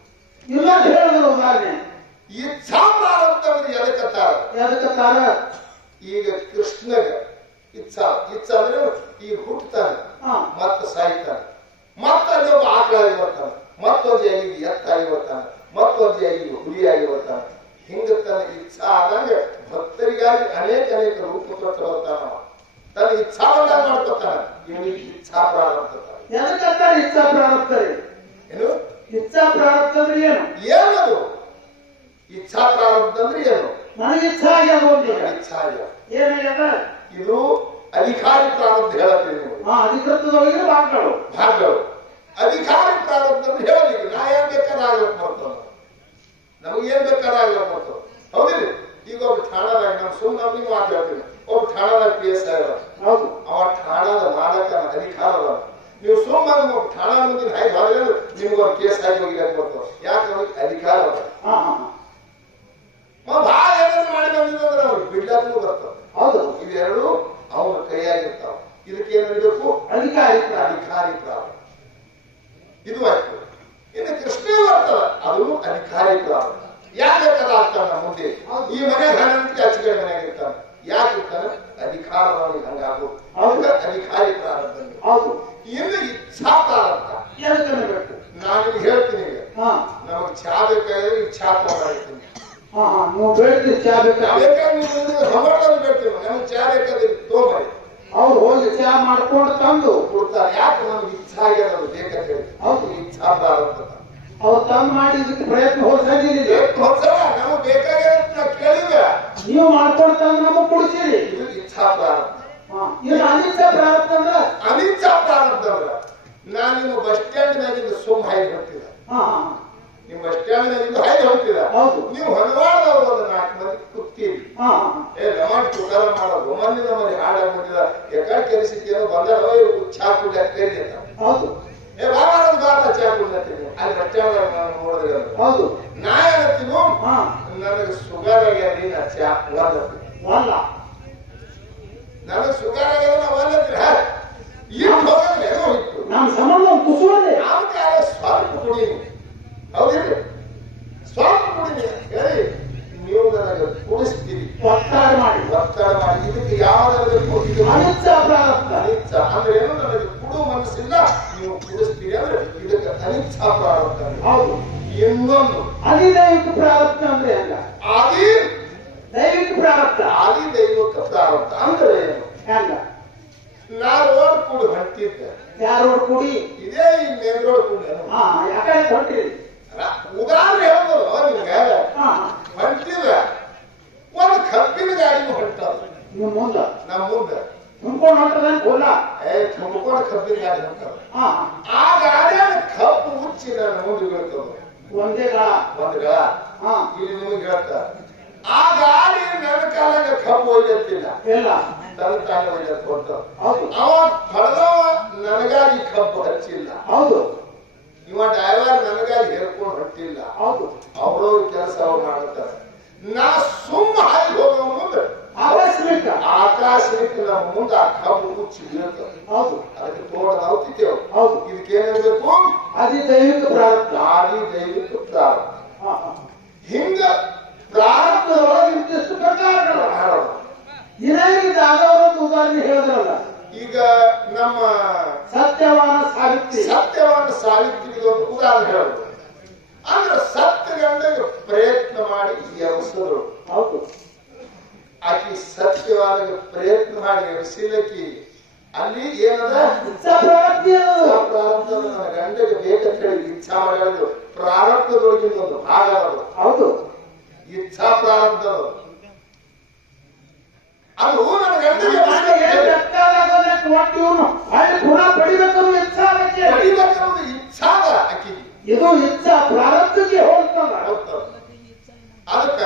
ಇಲ್ಲ ಹೇಳಿದ್ರು ಉದಾಹರಣೆ. ಇಚ್ಛಾ ಪ್ರಾರಬ್ಧ ಅಂದ್ರೆ ಎದಕ್ಕತ್ತಾರ? ಈಗ ಕೃಷ್ಣಗ ಇಚ್ಛಾ ಅಂದ್ರೆ ಈಗ ಹುಟ್ಟತಾನೆ, ಮತ್ತೆ ಸಾಯ್ತಾನೆ, ಮತ್ತೆ ಅಲ್ಲಿ ಒಬ್ಬ ಆಕಳಾಗಿ ಬರ್ತಾನೆ, ಮತ್ತೊಂದು ಎಲ್ಲಿಗೆ ಎತ್ತಾಗಿ ಬರ್ತಾನೆ, ಮತ್ತೊಂದು ಎಲ್ಲಿಗೆ ಹುಲಿಯಾಗಿ ಬರ್ತಾನೆ. ಹಿಂಗ ತನ್ನ ಇಚ್ಛಾ ಆದಂಗೆ ಭಕ್ತರಿಗಾಗಿ ಅನೇಕ ರೂಪ ಕೊಟ್ಟು ಬರ್ತಾನ. ತನ್ನ ಇಚ್ಛಾ ಬಂದಾಗ ಮಾಡ್ಕೊತಾನೆ. ಇವನಿಗೆ ಇಚ್ಛಾ ಪ್ರಾರಬ್ಧ. ಎದಕ್ಕಂತಾರೆ ಇಚ್ಛಾ ಪ್ರಾರಬ್ಧ? ಏನು ಇಚ್ಛಾ ಪ್ರಾರಬ್ಧ ಅಂದ್ರೆ ಏನು? ಏನದು ಇಚ್ಛಾ ಪ್ರಾರಬ್ಧ ಅಂದ್ರೆ ಏನು? ನನಗೆ ಇಚ್ಛಾ ಆಗ್ಯಾದ. ಇಚ್ಛಾ ಆಗ್ಯಾದ. ಏನಾಗ್ಯದ? ಇದು ಅಧಿಕಾರಿ ಪ್ರಾರಬ್ಧ ಹೇಳತ್ತೀವಿ ನೀವು. ಅಧಿಕೃತದೊಳಗೆ ಭಾಗಗಳು. ಅಧಿಕಾರಿ ಪ್ರಾರಬ್ಧ ಅಂದ್ರೆ ಹೇಳಿ, ನಾ ಏನ್ ಬೇಕಾದ್ರೆ ಆಗ್ಲಕ್ ಬರ್ತದ, ನಮಗೇನ್ ಬೇಕಾದ್ರೆ ಆಗ್ಲಕ್ ಬರ್ತದ. ಹೌದಿಲ್ಲ? ಈಗ ಒಬ್ಬ ಠಾಣದಾಗ ನಾವು ಸುಮ್ಮನೆ ನೀವು ಮಾತು ಹೇಳ್ತೀನಿ, ಒಬ್ಬ ಠಾಣದಾಗ PS ಆಗಿರೋ, ಅವ ಠಾಣದ ಮಾಲಕನ ಅಧಿಕಾರದ. ನೀವು ಸುಮ್ಮನೆ ಒಬ್ಬ ಠಾಣ ಮುಂದಿನ ಹಾಕಿ ಹೊರಗೆ ನಿಮ್ಗೊಂದು ಕೇಸ್ ಆಗಿ ಹೋಗಿ ಬರ್ತದೆ. ಯಾಕೆ ಅವ್ರಿಗೆ ಅಧಿಕಾರ ಅದ. ಭಾಳ ಏನಾದ್ರು ಮಾಡಿ ಬಂದಿದ್ರೆ ಅವ್ರಿಗೆ ಬಿಡ್ಲಾಕು ಬರ್ತದೆ. ಹೌದು. ಇವೆರಡು ಅವನ ಕೈಯಾಗಿರ್ತಾವ. ಇದಕ್ಕೆ ಏನ್ ನಡೀಬೇಕು? ಅಧಿಕಾರಿ ಪ್ರಾರಂಭ. ಇದು ಆಯ್ತು. ಇನ್ನು ಕೃಷ್ಣ ಬರ್ತದ, ಅದು ಅಧಿಕಾರಿ ಪ್ರಾರಂಭ. ಯಾಕೆ ಆಗ್ತಾನ ಮುಂದೆ ಈ ಮನೆ ಹಣಕ್ಕೆ ಅಚ್ಚುಕಡೆ ಮನೆಯಾಗಿರ್ತಾನೆ. ಯಾಕೆ ಇರ್ತಾನೆ? ಅಧಿಕಾರದವನಿಗೆ ಹಂಗಾಗು. ಅಧಿಕಾರಿ ಪ್ರಾರಂಭ. ಹೌದು. ಇನ್ನು ಇಚ್ಛಾ ಪ್ರಾರಂಭ. ನಾನು ಹೇಳ್ತೀನಿ, ಈಗ ನಮಗ್ ಚಾ ಬೇಕಾದ್ರೆ ಈ ಚಾ ತಗೊಂಡಿರ್ತೀನಿ. ನೀವು ಬೇಡ್ತೀವಿ ಚಾ ಬೇಕಾದ್ರೆ ಬೇಡ್ತೀವಿ, ನಮಗ್ ಚಾ ಬೇಕಾದ್ರೆ ತಗೊಂಬರಿ. ಅವ್ರು ಹೋಗಿ ಚಾ ಮಾಡ್ಕೊಂಡು ತಂದು ಕೊಡ್ತಾರೆ. ಯಾಕೆ ನಮ್ಗೆ ಇಚ್ಛಾ ಆಗ್ಯದ ಬೇಕಂತ ಹೇಳಿ. ಹೌದು, ಇಚ್ಛಾ ಪ್ರಾರಂಭ ಅವ್ರು ತಂದು ಮಾಡಿ ಇದಕ್ಕೆ ಪ್ರಯತ್ನ ಹೊರಸಂದಿದೆ. ನಮಗ್ ಬೇಕಾಗ್ಯದ ಕೇಳಿದ್ರೆ ನೀವು ಮಾಡ್ಕೊಂಡು ತಂದು ನಮಗ್ ಕೊಡ್ತೀರಿ. ಇದು ಇಚ್ಛಾ ಪ್ರಾರಂಭ. ಇದು ಅನಿಚ್ಛಾ ಪ್ರಾರಂಭ ಅಂದ್ರ ಅನಿಚ್ಛಾ ಪ್ರಾರಂಭ ಅಂದ್ರ ನಾನ್ ನಿಮ್ಮ ಬಸ್ ಸ್ಟ್ಯಾಂಡ್ ನಾಗಿಂದ ಸುಮ್ ಹಾಯ್ದು ಹೊಂಟಿದ. ನಿಮ್ ಬಸ್ ಸ್ಟ್ಯಾಂಡ್ ನಾಗಿಂದ ಹಾಯ್ದು ಹೊಂಟಿದ. ನೀವು ಹೊರವಾಡದವ್ರು ಒಂದು 4 ಮಂದಿ ಕೂತೀರಿ. ರಮಾಣ್ ತುಕಾರ ಮಾಡೋದು ಮಂದಿನ ಮನೆ ಹಾಡಾಗ್ಬಿಟ್ಟಿದ. ಯಾಕಡೆ ಕೆಲಸಕ್ಕೇನೋ ಬಂದಾರ ಚಾ ಕುಡ್ಯಾಕ ಕೇಳಿ ಅಂತ. ಹೌದು, ಬಾರ ಚಾ ಕುಡ್ತೀನಿ ಅಲ್ಲಿ ಬಸ್ ಸ್ಟ್ಯಾಂಡ್ ನೋಡಿದ್ರೆ. ಹೌದು, ನಾ ಹೇಳ್ತೀನಿ ನನಗೆ ಶುಗರ್ ಆಗ್ಯಾರಿ ನಾ ಚಾ ಒಲ್ಲ. ನನಗೆ ಶುಗರ್ ಆಗ್ಯಾರ ನಾ ಒಲ್ಲತ್ರಿ. ಇಟ್ಟು ಹೋಗಂದ್ರೆ ಇಟ್ಟು ನಮ್ಮ ಸಂಬಂಧ ಕುಸುವಲ್ಲಿ ನಾವು ಕಾಲ ಸ್ವಲ್ಪ ಕುಡೀನಿ. ಹೌದಿಲ್ಲ, ಸ್ವಲ್ಪ ಕುಡೀನಿ ಹೇಳಿ ನೀವು ನನಗೆ ಕುಡಿಸ್ತೀರಿ. ಒತ್ತಡ ಮಾಡಿ ಇದಕ್ಕೆ ಯಾವ್ದಾದ್ರು ಅನಿಚ್ಛಾ ಪ್ರಾರಬ್ಧ. ಅನಿಚ್ಛಾ ಅಂದ್ರೆ ಏನು, ನನಗೆ ಕುಡು ಮನಸ್ಸಿಲ್ಲ, ನೀವು ಕುಡಿಸ್ತೀರಿ ಅಂದ್ರೆ ಇದಕ್ಕೆ ಅನಿಚ್ಛಾ ಪ್ರಾರಬ್ಧ. ಹೌದು. ಇನ್ನೊಂದು ಅಧಿದೈವಿಕ ಪ್ರಾರಬ್ಧ ಅಂದ್ರೆ ಅಲ್ಲ, ಆದಿ ದೈವಿಕ ಪ್ರಾರಬ್ಧ. ಆದಿ ದೈವಿಕ ಪ್ರಾರಬ್ಧ ಅಂದ್ರೆ ಏನು? ಅಲ್ಲ, ನಾ ರೋಡ್ ಕೂಡಿ ಹೊಂಟಿದ್ದೆ. ಯಾರು ಕೂಡಿ? ಇದೇ ಈ ಮೇನ್ ರೋಡ್ ಕೂಡಿ. ಯಾಕಡೆ ಹೊಂಟಿರಿ? ಉದಾಹರಣೆ ಹೇಳ್ಬೋದು ನಿಮ್ಗೆ. ಹೊಂಟಿದ ಒಂದು ಕಬ್ಬಿನ ಗಾಡಿನೂ ಹೊಂಟದ ನಿಮ್ಮ ಮುಂದ, ನಮ್ಮ ಮುಂದೆ ತುಂಬ್ಕೊಂಡು ಹೊಂಟದ ಕೋಲ. ತುಂಬಿಕೊಂಡು ಕಬ್ಬಿನ ಗಾಡಿ ಹೊಂಟದ. ಆ ಗಾಡಿಯಾಗ ಕಬ್ಬು ಮುಚ್ಚಿ ನನ್ನ ಮುಂದೆ ಬೀಳ್ತದ. ಒಂದೇ ಗಳ ಒಂದು ಗಳ ಇಲ್ಲಿ ನಿಮಗೆ ಹೇಳ್ತಾರೆ. ಆ ಗಾಡಿ ನನ್ನ ಕಾಲಾಗ ಕಬ್ಬು ಒಯ್ಯತ್ತಿಲ್ಲ, ಇಲ್ಲ ತನ್ನ ತಾನೇ ಒಯ್ಯತ್ ಹೊಂಟದ. ಅವ ಪಡೆದವ ನನಗಾಗಿ ಕಬ್ಬು ಹಚ್ಚಿಲ್ಲ. ಹೌದು, ಇವ ಡ್ರೈವರ್ ನನಗಾಗಿ ಹೇರ್ಕೊಂಡು ಹೊಂಟಿಲ್ಲ. ಹೌದು, ಅವ್ರವ್ರ ಕೆಲಸ ಅವ್ರು ಮಾಡುತ್ತಾರೆ. ನಾ ಸುಮ್ಮ ಹಾಕಿ ಹೋಗೋ ಮುಂದೆ ಆಕಾಶಕ್ಕೆ ನಮ್ಮ ಮುಂದೆ ಆ ಕಬ್ಬು ಮುಚ್ಚಿ ಬೀಳ್ತದೆ. ಹೌದು, ಅದಕ್ಕೆ ತೋಟ ನಾವು ತಿತ್ತೇವೆ. ಹೌದು, ಇದಕ್ಕೇನಿರ್ಬೇಕು? ಆದಿ ದೈವಿಕ ಪ್ರಾರಬ್ಧ. ಆದಿ ದೈವಿಕ ಪ್ರಾರಬ್ಧ. ಹಿಂಗ ಪ್ರಾರಬ್ಧದೊಳಗೆ ಇಂತಿಷ್ಟು ಪ್ರಕಾರಗಳು. ಏನಾಗಿದೆ ಆದವರೊಂದು ಉದಾಹರಣೆ ಹೇಳಿದ್ರಲ್ಲ. ಈಗ ನಮ್ಮ ಸತ್ಯವಾನ ಸಾವಿತ್ರಿಗೆ ಒಂದು ಉದಾಹರಣೆ ಹೇಳೋದು ಅಂದ್ರೆ ಸತ್ಯ ಗಂಡಗೆ ಪ್ರಯತ್ನ ಮಾಡಿ ಎಬ್ಸಿದ್ರು. ಹೌದು, ಆಕಿ ಸತ್ಯವಾನಿಗೆ ಪ್ರಯತ್ನ ಮಾಡಿ ಎಬ್ಸಿಲಕ್ಕಿ ಅಲ್ಲಿ ಏನದ ಪ್ರಾರಬ್ಧ. ನನ್ನ ಗಂಡಗೆ ಬೇಕಂತ ಹೇಳಿ ಇಚ್ಛಾ ಮಾಡೋದು ಪ್ರಾರಬ್ಧದೊಳಗಿಂದ ಒಂದು ಭಾಗ ಅದು. ಹೌದು, ಇಚ್ಛಾ ಪ್ರಾರಬ್ಧ ಅದು ನನ್ನ ಗಂಡಗೆ ಪಡಿಬೇಕನ್ನೋದು ಇಚ್ಛಾ ಆಕಿ. ಇದು ಇಚ್ಛಾ ಪ್ರಾರಬ್ಧಕ್ಕೆ ಹೋಗ್ತದ. ಅದಕ್ಕ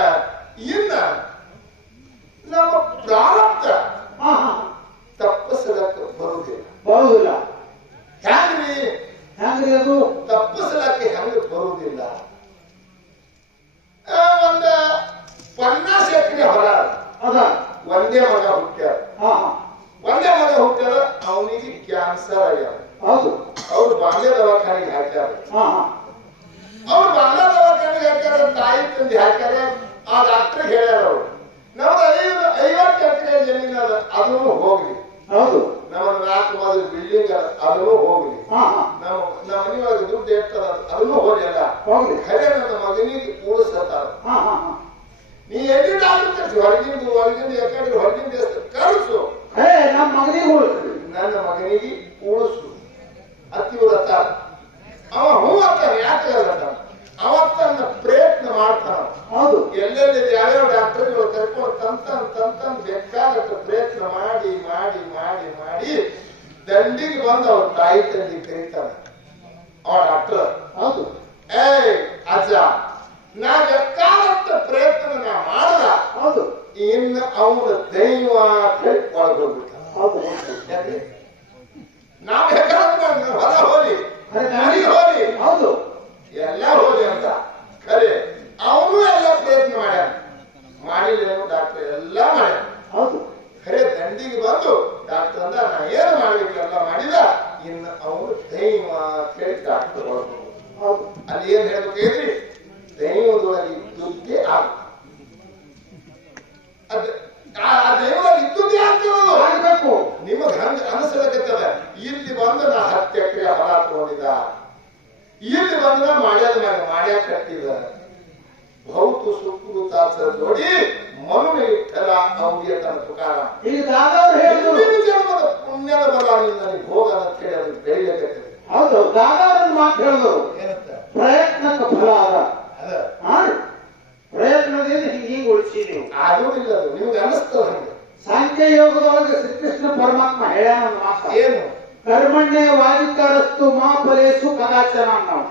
ಇನ್ನ ನಮ್ಮ ಪ್ರಾರಬ್ಧ ತಪ್ಪಿಸಲಕ್ಕ ಬರುವುದಿಲ್ಲ. ಹೆಂಗ್ರಿ ಅದು ತಪ್ಪಿಸಲಕ್ಕೆ ಹೆಂಗ ಬರುವುದಿಲ್ಲ? ಒಂದ 50 ಎಕರೆ ಹೊಲ ಅದ. ಒಂದೇ ಮಗ ಹುಟ್ಟ್ಯಾರ. ಅವನಿಗೆ ಕ್ಯಾನ್ಸರ್ ಆಗ್ಯಾರ. ಹೌದು, ಅವ್ರು ಬಾಂಬೆ ದವಾಖಾನೆಗೆ ಹಾಕ್ಯಾರ. ಅವ್ರು ಬಾಂಬೆ ದವಾಖಾನೆಗೆ ಹಾಕ್ಯಾರ. ತಾಯಿ ತಂದೆ ಹಾಕ್ಯಾರ. ಆ ಡಾಕ್ಟರ್ ಹೇಳ್ಯಾರ ಅವ್ರು ನಮ್ದು 50 ಎಕರೆ ಜಮೀನು ಅದ, ಅದನ್ನು ಹೋಗ್ಲಿ. ಹೌದು, ನಮ್ಮ 4 ಮದುವೆ ಬಿಲ್ಡಿಂಗ್ ಅದ, ಅದನ್ನು ಹೋಗ್ಲಿ. ನಮ್ಮ ಮನೆಯೊಳಗೆ ದುಡ್ಡು ಇರ್ತದ, ಅದನ್ನು ಹೋಗ್ಲಿ. ಎಲ್ಲ ಹೋಗ್ಲಿ. ಖರೆ ನನ್ನ ಮಗನಿಗೆ ಕೂಡಿಸ್ತಾರ. ನೀ ಎಲ್ಲಿ ಡಾಕ್ಟರ್ ಹೊರಗಿಂದ ಯಾಕಂದ್ರೆ ಹೊರಗಿನ ದೇಶ ಕಳಿಸು. ನಮ್ಮ ಮಗನಿಗೆ ಉಳಿಸು, ನನ್ನ ಮಗನಿಗೆ ಉಳಿಸು ಅತಿವ್ರತ. ಅವ ಹೂ ಅಂತಾನೆ. ಯಾಕೆ ಅವತ್ತನ್ನ ಪ್ರಯತ್ನ ಮಾಡ್ತಾನ. ಹೌದು, ಎಲ್ಲೆಲ್ಲಿ ಯಾವ್ಯಾವ ಡಾಕ್ಟರ್ಗಳು ಕರ್ಕೊಂಡು ತಂತನ್ ಬೇಕಾದಷ್ಟು ಪ್ರಯತ್ನ ಮಾಡಿ ಮಾಡಿ ಮಾಡಿ ಮಾಡಿ ದಂಡಿಗೆ ಬಂದು ಅವ್ರ ತಾಯಿ ತಂದಿ ಕರೀತಾನೆ ಅವ ಡಾಕ್ಟರ್. ಹೌದು, ಅಜ್ಜ ನಾ ಬೇಕಾದಷ್ಟ ಪ್ರಯತ್ನ ನಾ ಮಾಡಲ್ಲ. ಹೌದು, ಇನ್ನು ಅವನ ದೈವ ಒಳಗೋಗ್ಬಿಟ್ಟ. ಹೌದು, ನಾ ಬೇಕಾದ ಹೊಲ ಹೋಲಿ, ಮನೆಗೆ ಹೋಲಿ, ಹೌದು ಎಲ್ಲ ಹೋಲಿ ಅಂತ ಖರೆ ಅವನು ಎಲ್ಲ ಪ್ರಯತ್ನ ಮಾಡ್ಯಾನ. ಮಾಡಿಲ್ಲೇನು ಡಾಕ್ಟರ್ ಎಲ್ಲ ಮಾಡ್ಯಾನ. ಹೌದು, ಖರೆ ದಂಡಿಗೆ ಬಂದು ಡಾಕ್ಟರ್ ಅಂದ ನಾ ಏನು ಮಾಡ್ಬೇಕು ಎಲ್ಲ ಮಾಡಿದ. ಇನ್ನು ಅವನು ದೈವ ಕೇಳಿ ಡಾಕ್ಟರ್ ಹೊರಟು. ಹೌದು, ಅಲ್ಲಿ ಏನ್ ಹೇಳ್ಬೇಕೇನ್ರಿ? ದೈವದೊಳಗೆ ಇದ್ದುದೇ ದೈವದಲ್ಲಿ ಇದ್ದುದೇ ಆಗ್ಬೇಕು. ನಿಮಗ್ ಹಂಗ ಅನಿಸಲಕತ್ತದ. ಇಲ್ಲಿ ಬಂದು ನಾ 10 ಎಕರೆ ಹೊಲ ತಗೊಂಡಿದ್ದ, ಇಲ್ಲಿ ಬಂದ ಮಾಡ್ಯಾಕ ಕಟ್ಟಿದ, ಭೌತು ಸುಕೃತಾಚ ನೋಡಿ ಮನುನ ಇಟ್ಟಲ ಅವಧಿಯ ತನ್ನ ತುಕಾರ ಈಗ ದಾದವ್ರು ಹೇಳಿದ್ರು ಜನ್ಮದ ಪುಣ್ಯದ ಬಲ ನನಗೆ ಭೋಗ ಅಂತ ಹೇಳಿ ಅದನ್ನು ಬೆಳಿಲಿಕ್ಕೆ. ಹೌದು, ದಾದವ್ರನ್ನ ಮಾತು ಹೇಳಿದ್ರು ಏನಂತ ಪ್ರಯತ್ನಕ್ಕೆ ಫಲ ಅದ ಅದ ಪ್ರಯತ್ನದಿಂದ ಹಿಂಗ ಉಳಿಸಿದೀವಿ. ಆಗೋದಿಲ್ಲ, ಅದು ನಿಮ್ಗೆ ಅನಿಸ್ತದ ಹಂಗೆ. ಸಾಂಖ್ಯ ಯೋಗದೊಳಗೆ ಶ್ರೀಕೃಷ್ಣ ಪರಮಾತ್ಮ ಹೇಳ್ಯಾನ ಮಾತು ಏನು ಕರ್ಮಣ್ಯ ವಾದಿಕರಸ್ತು ಮಾ ಫಲೇಸು ಕದಾಚನ ನಾವು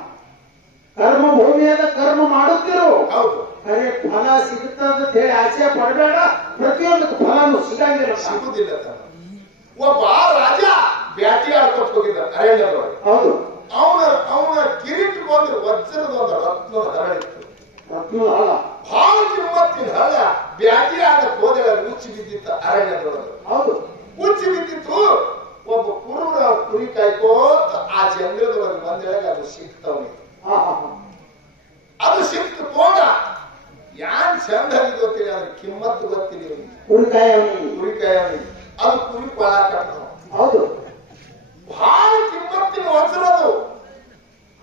ಕರ್ಮ ಭೂಮಿಯದ ಕರ್ಮ ಮಾಡುತ್ತಿರು ಹೌದು ಖರೆ ಫಲ ಸಿಗುತ್ತಂತ ಹೇಳಿ ಆಸೆ ಪಡಬೇಡ. ಪ್ರತಿಯೊಂದಕ್ಕೆ ಫಲನು ಸಿಗಂಗಿಲ್ಲ. ಸಿಗುದಿಲ್ಲ. ಒಬ್ಬ ರಾಜ ಬ್ಯಾಟಿ ಆಡ್ಕೊತ ಹೋಗಿದ್ದ ಅರಣ್ಯದೊಳಗೆ. ಹೌದು, ಅವನ ಕಿರೀಟ ಬಂದು ವಜ್ರದ ಒಂದು ರತ್ನದ ಹರಳಿತ್ತು. ರತ್ನದ ಹಳ ಬಹಳ ಕಿಮ್ಮತ್ತಿನ ಹಳ ಬ್ಯಾಟಿ ಆಡಕ್ ಹೋದ ಉಚ್ಚಿ ಬಿದ್ದಿತ್ತ ಅರಣ್ಯದೊಳಗೆ. ಹೌದು, ಉಚ್ಚಿ ಬಿದ್ದಿತ್ತು. ಒಬ್ಬ ಕುರುಬರ ಕುರಿ ಕಾಯ್ಕೋತ ಆ ಜಂಗಲದೊಳಗೆ ಬಂದೊಳಗೆ ಅದು ಸಿಕ್ತವನಿಗೆ. ಅದು ಸಿಕ್ತು ತೋಡ ಯಾನ್ ಚಂದ ಗೊತ್ತಿಲ್ಲ, ಅದ್ರ ಕಿಮ್ಮತ್ತು ಗೊತ್ತಿಲ್ಲ. ಕುರಿಕಾಯ ಅದು ಕುರಿ ಕೊಳ ಕಟ್ಟ. ಹೌದು, ಬಹಳ ಕಿಮ್ಮತ್ತಿನ ವಜ್ರದು.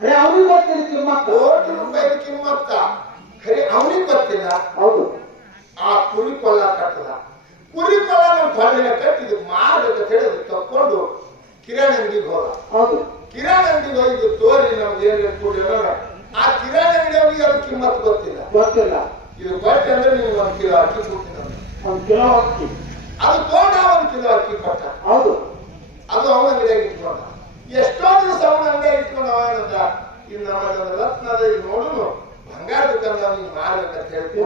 ಖರೆ ಅವನಿಗೆ ಗೊತ್ತಿಲ್ಲ ಕಿಮ್ಮತ್ತು. ಕೋಟಿ ರೂಪಾಯಿ ಕಿಮ್ಮತ್ತ ಖರೆ ಅವನಿಗೆ ಗೊತ್ತಿಲ್ಲ. ಹೌದು, ಆ ಕುರಿ ಕೊಳ್ಳ ಕಟ್ಟದ. ಕುರಿ ಕೊಳ್ಳ ನಮ್ಮ ಹೊಳ್ಳಿನ ಕಟ್ಟಿ ಇದು ಮಾಡ್ಬೇಕಂತ ಹೇಳಿ ತಕ್ಕೊಂಡು ಕಿರಾಣಿ ಅಂಗಡಿಗೆ ಹೋದ. ಹೌದು, ಕಿರಾಣಿ ಅಂಗಡಿಗೆ ಹೋಗಿದ್ದು ತೋರಿ ನಮ್ಗೆ ಏನ್ ಕೂಡಿಲ್ಲ. ಆ ಕಿರಾಣಿ ಅಂಗಡಿಯವರಿಗೆ ಅದು ಕಿಮ್ಮತ್ತು ಗೊತ್ತಿಲ್ಲ. ಇದು ಬಟ್ಟೆ ಅಂದ್ರೆ ನೀವು 1 ಕಿಲೋ ಅಕ್ಕಿ ಕೊಡ್ತೀನಿ, 1 ಕಿಲೋ ಅಕ್ಕಿ. ಅದು ತೋಟ 1 ಕಿಲೋ ಅಕ್ಕಿ ಕೊಟ್ಟ. ಹೌದು, ಅದು ಅವನ ಅಂಗಡಿಯಾಗಿ ಇಟ್ಕೊಂಡ. ಎಷ್ಟೋ ದಿವಸ ಅವನ ಅಂಗಡಿಯಾಗಿ ಇಟ್ಕೊಂಡು ಅವನಂದ ಇನ್ನು ನಮ್ಮದೊಂದು ರತ್ನದ ಈಗ ನೋಡು ಬಂಗಾರ ದುಕಾನ ನೀನು ಮಾರ್ಬೇಕಂತ ಹೇಳ್ಕೊಂಡು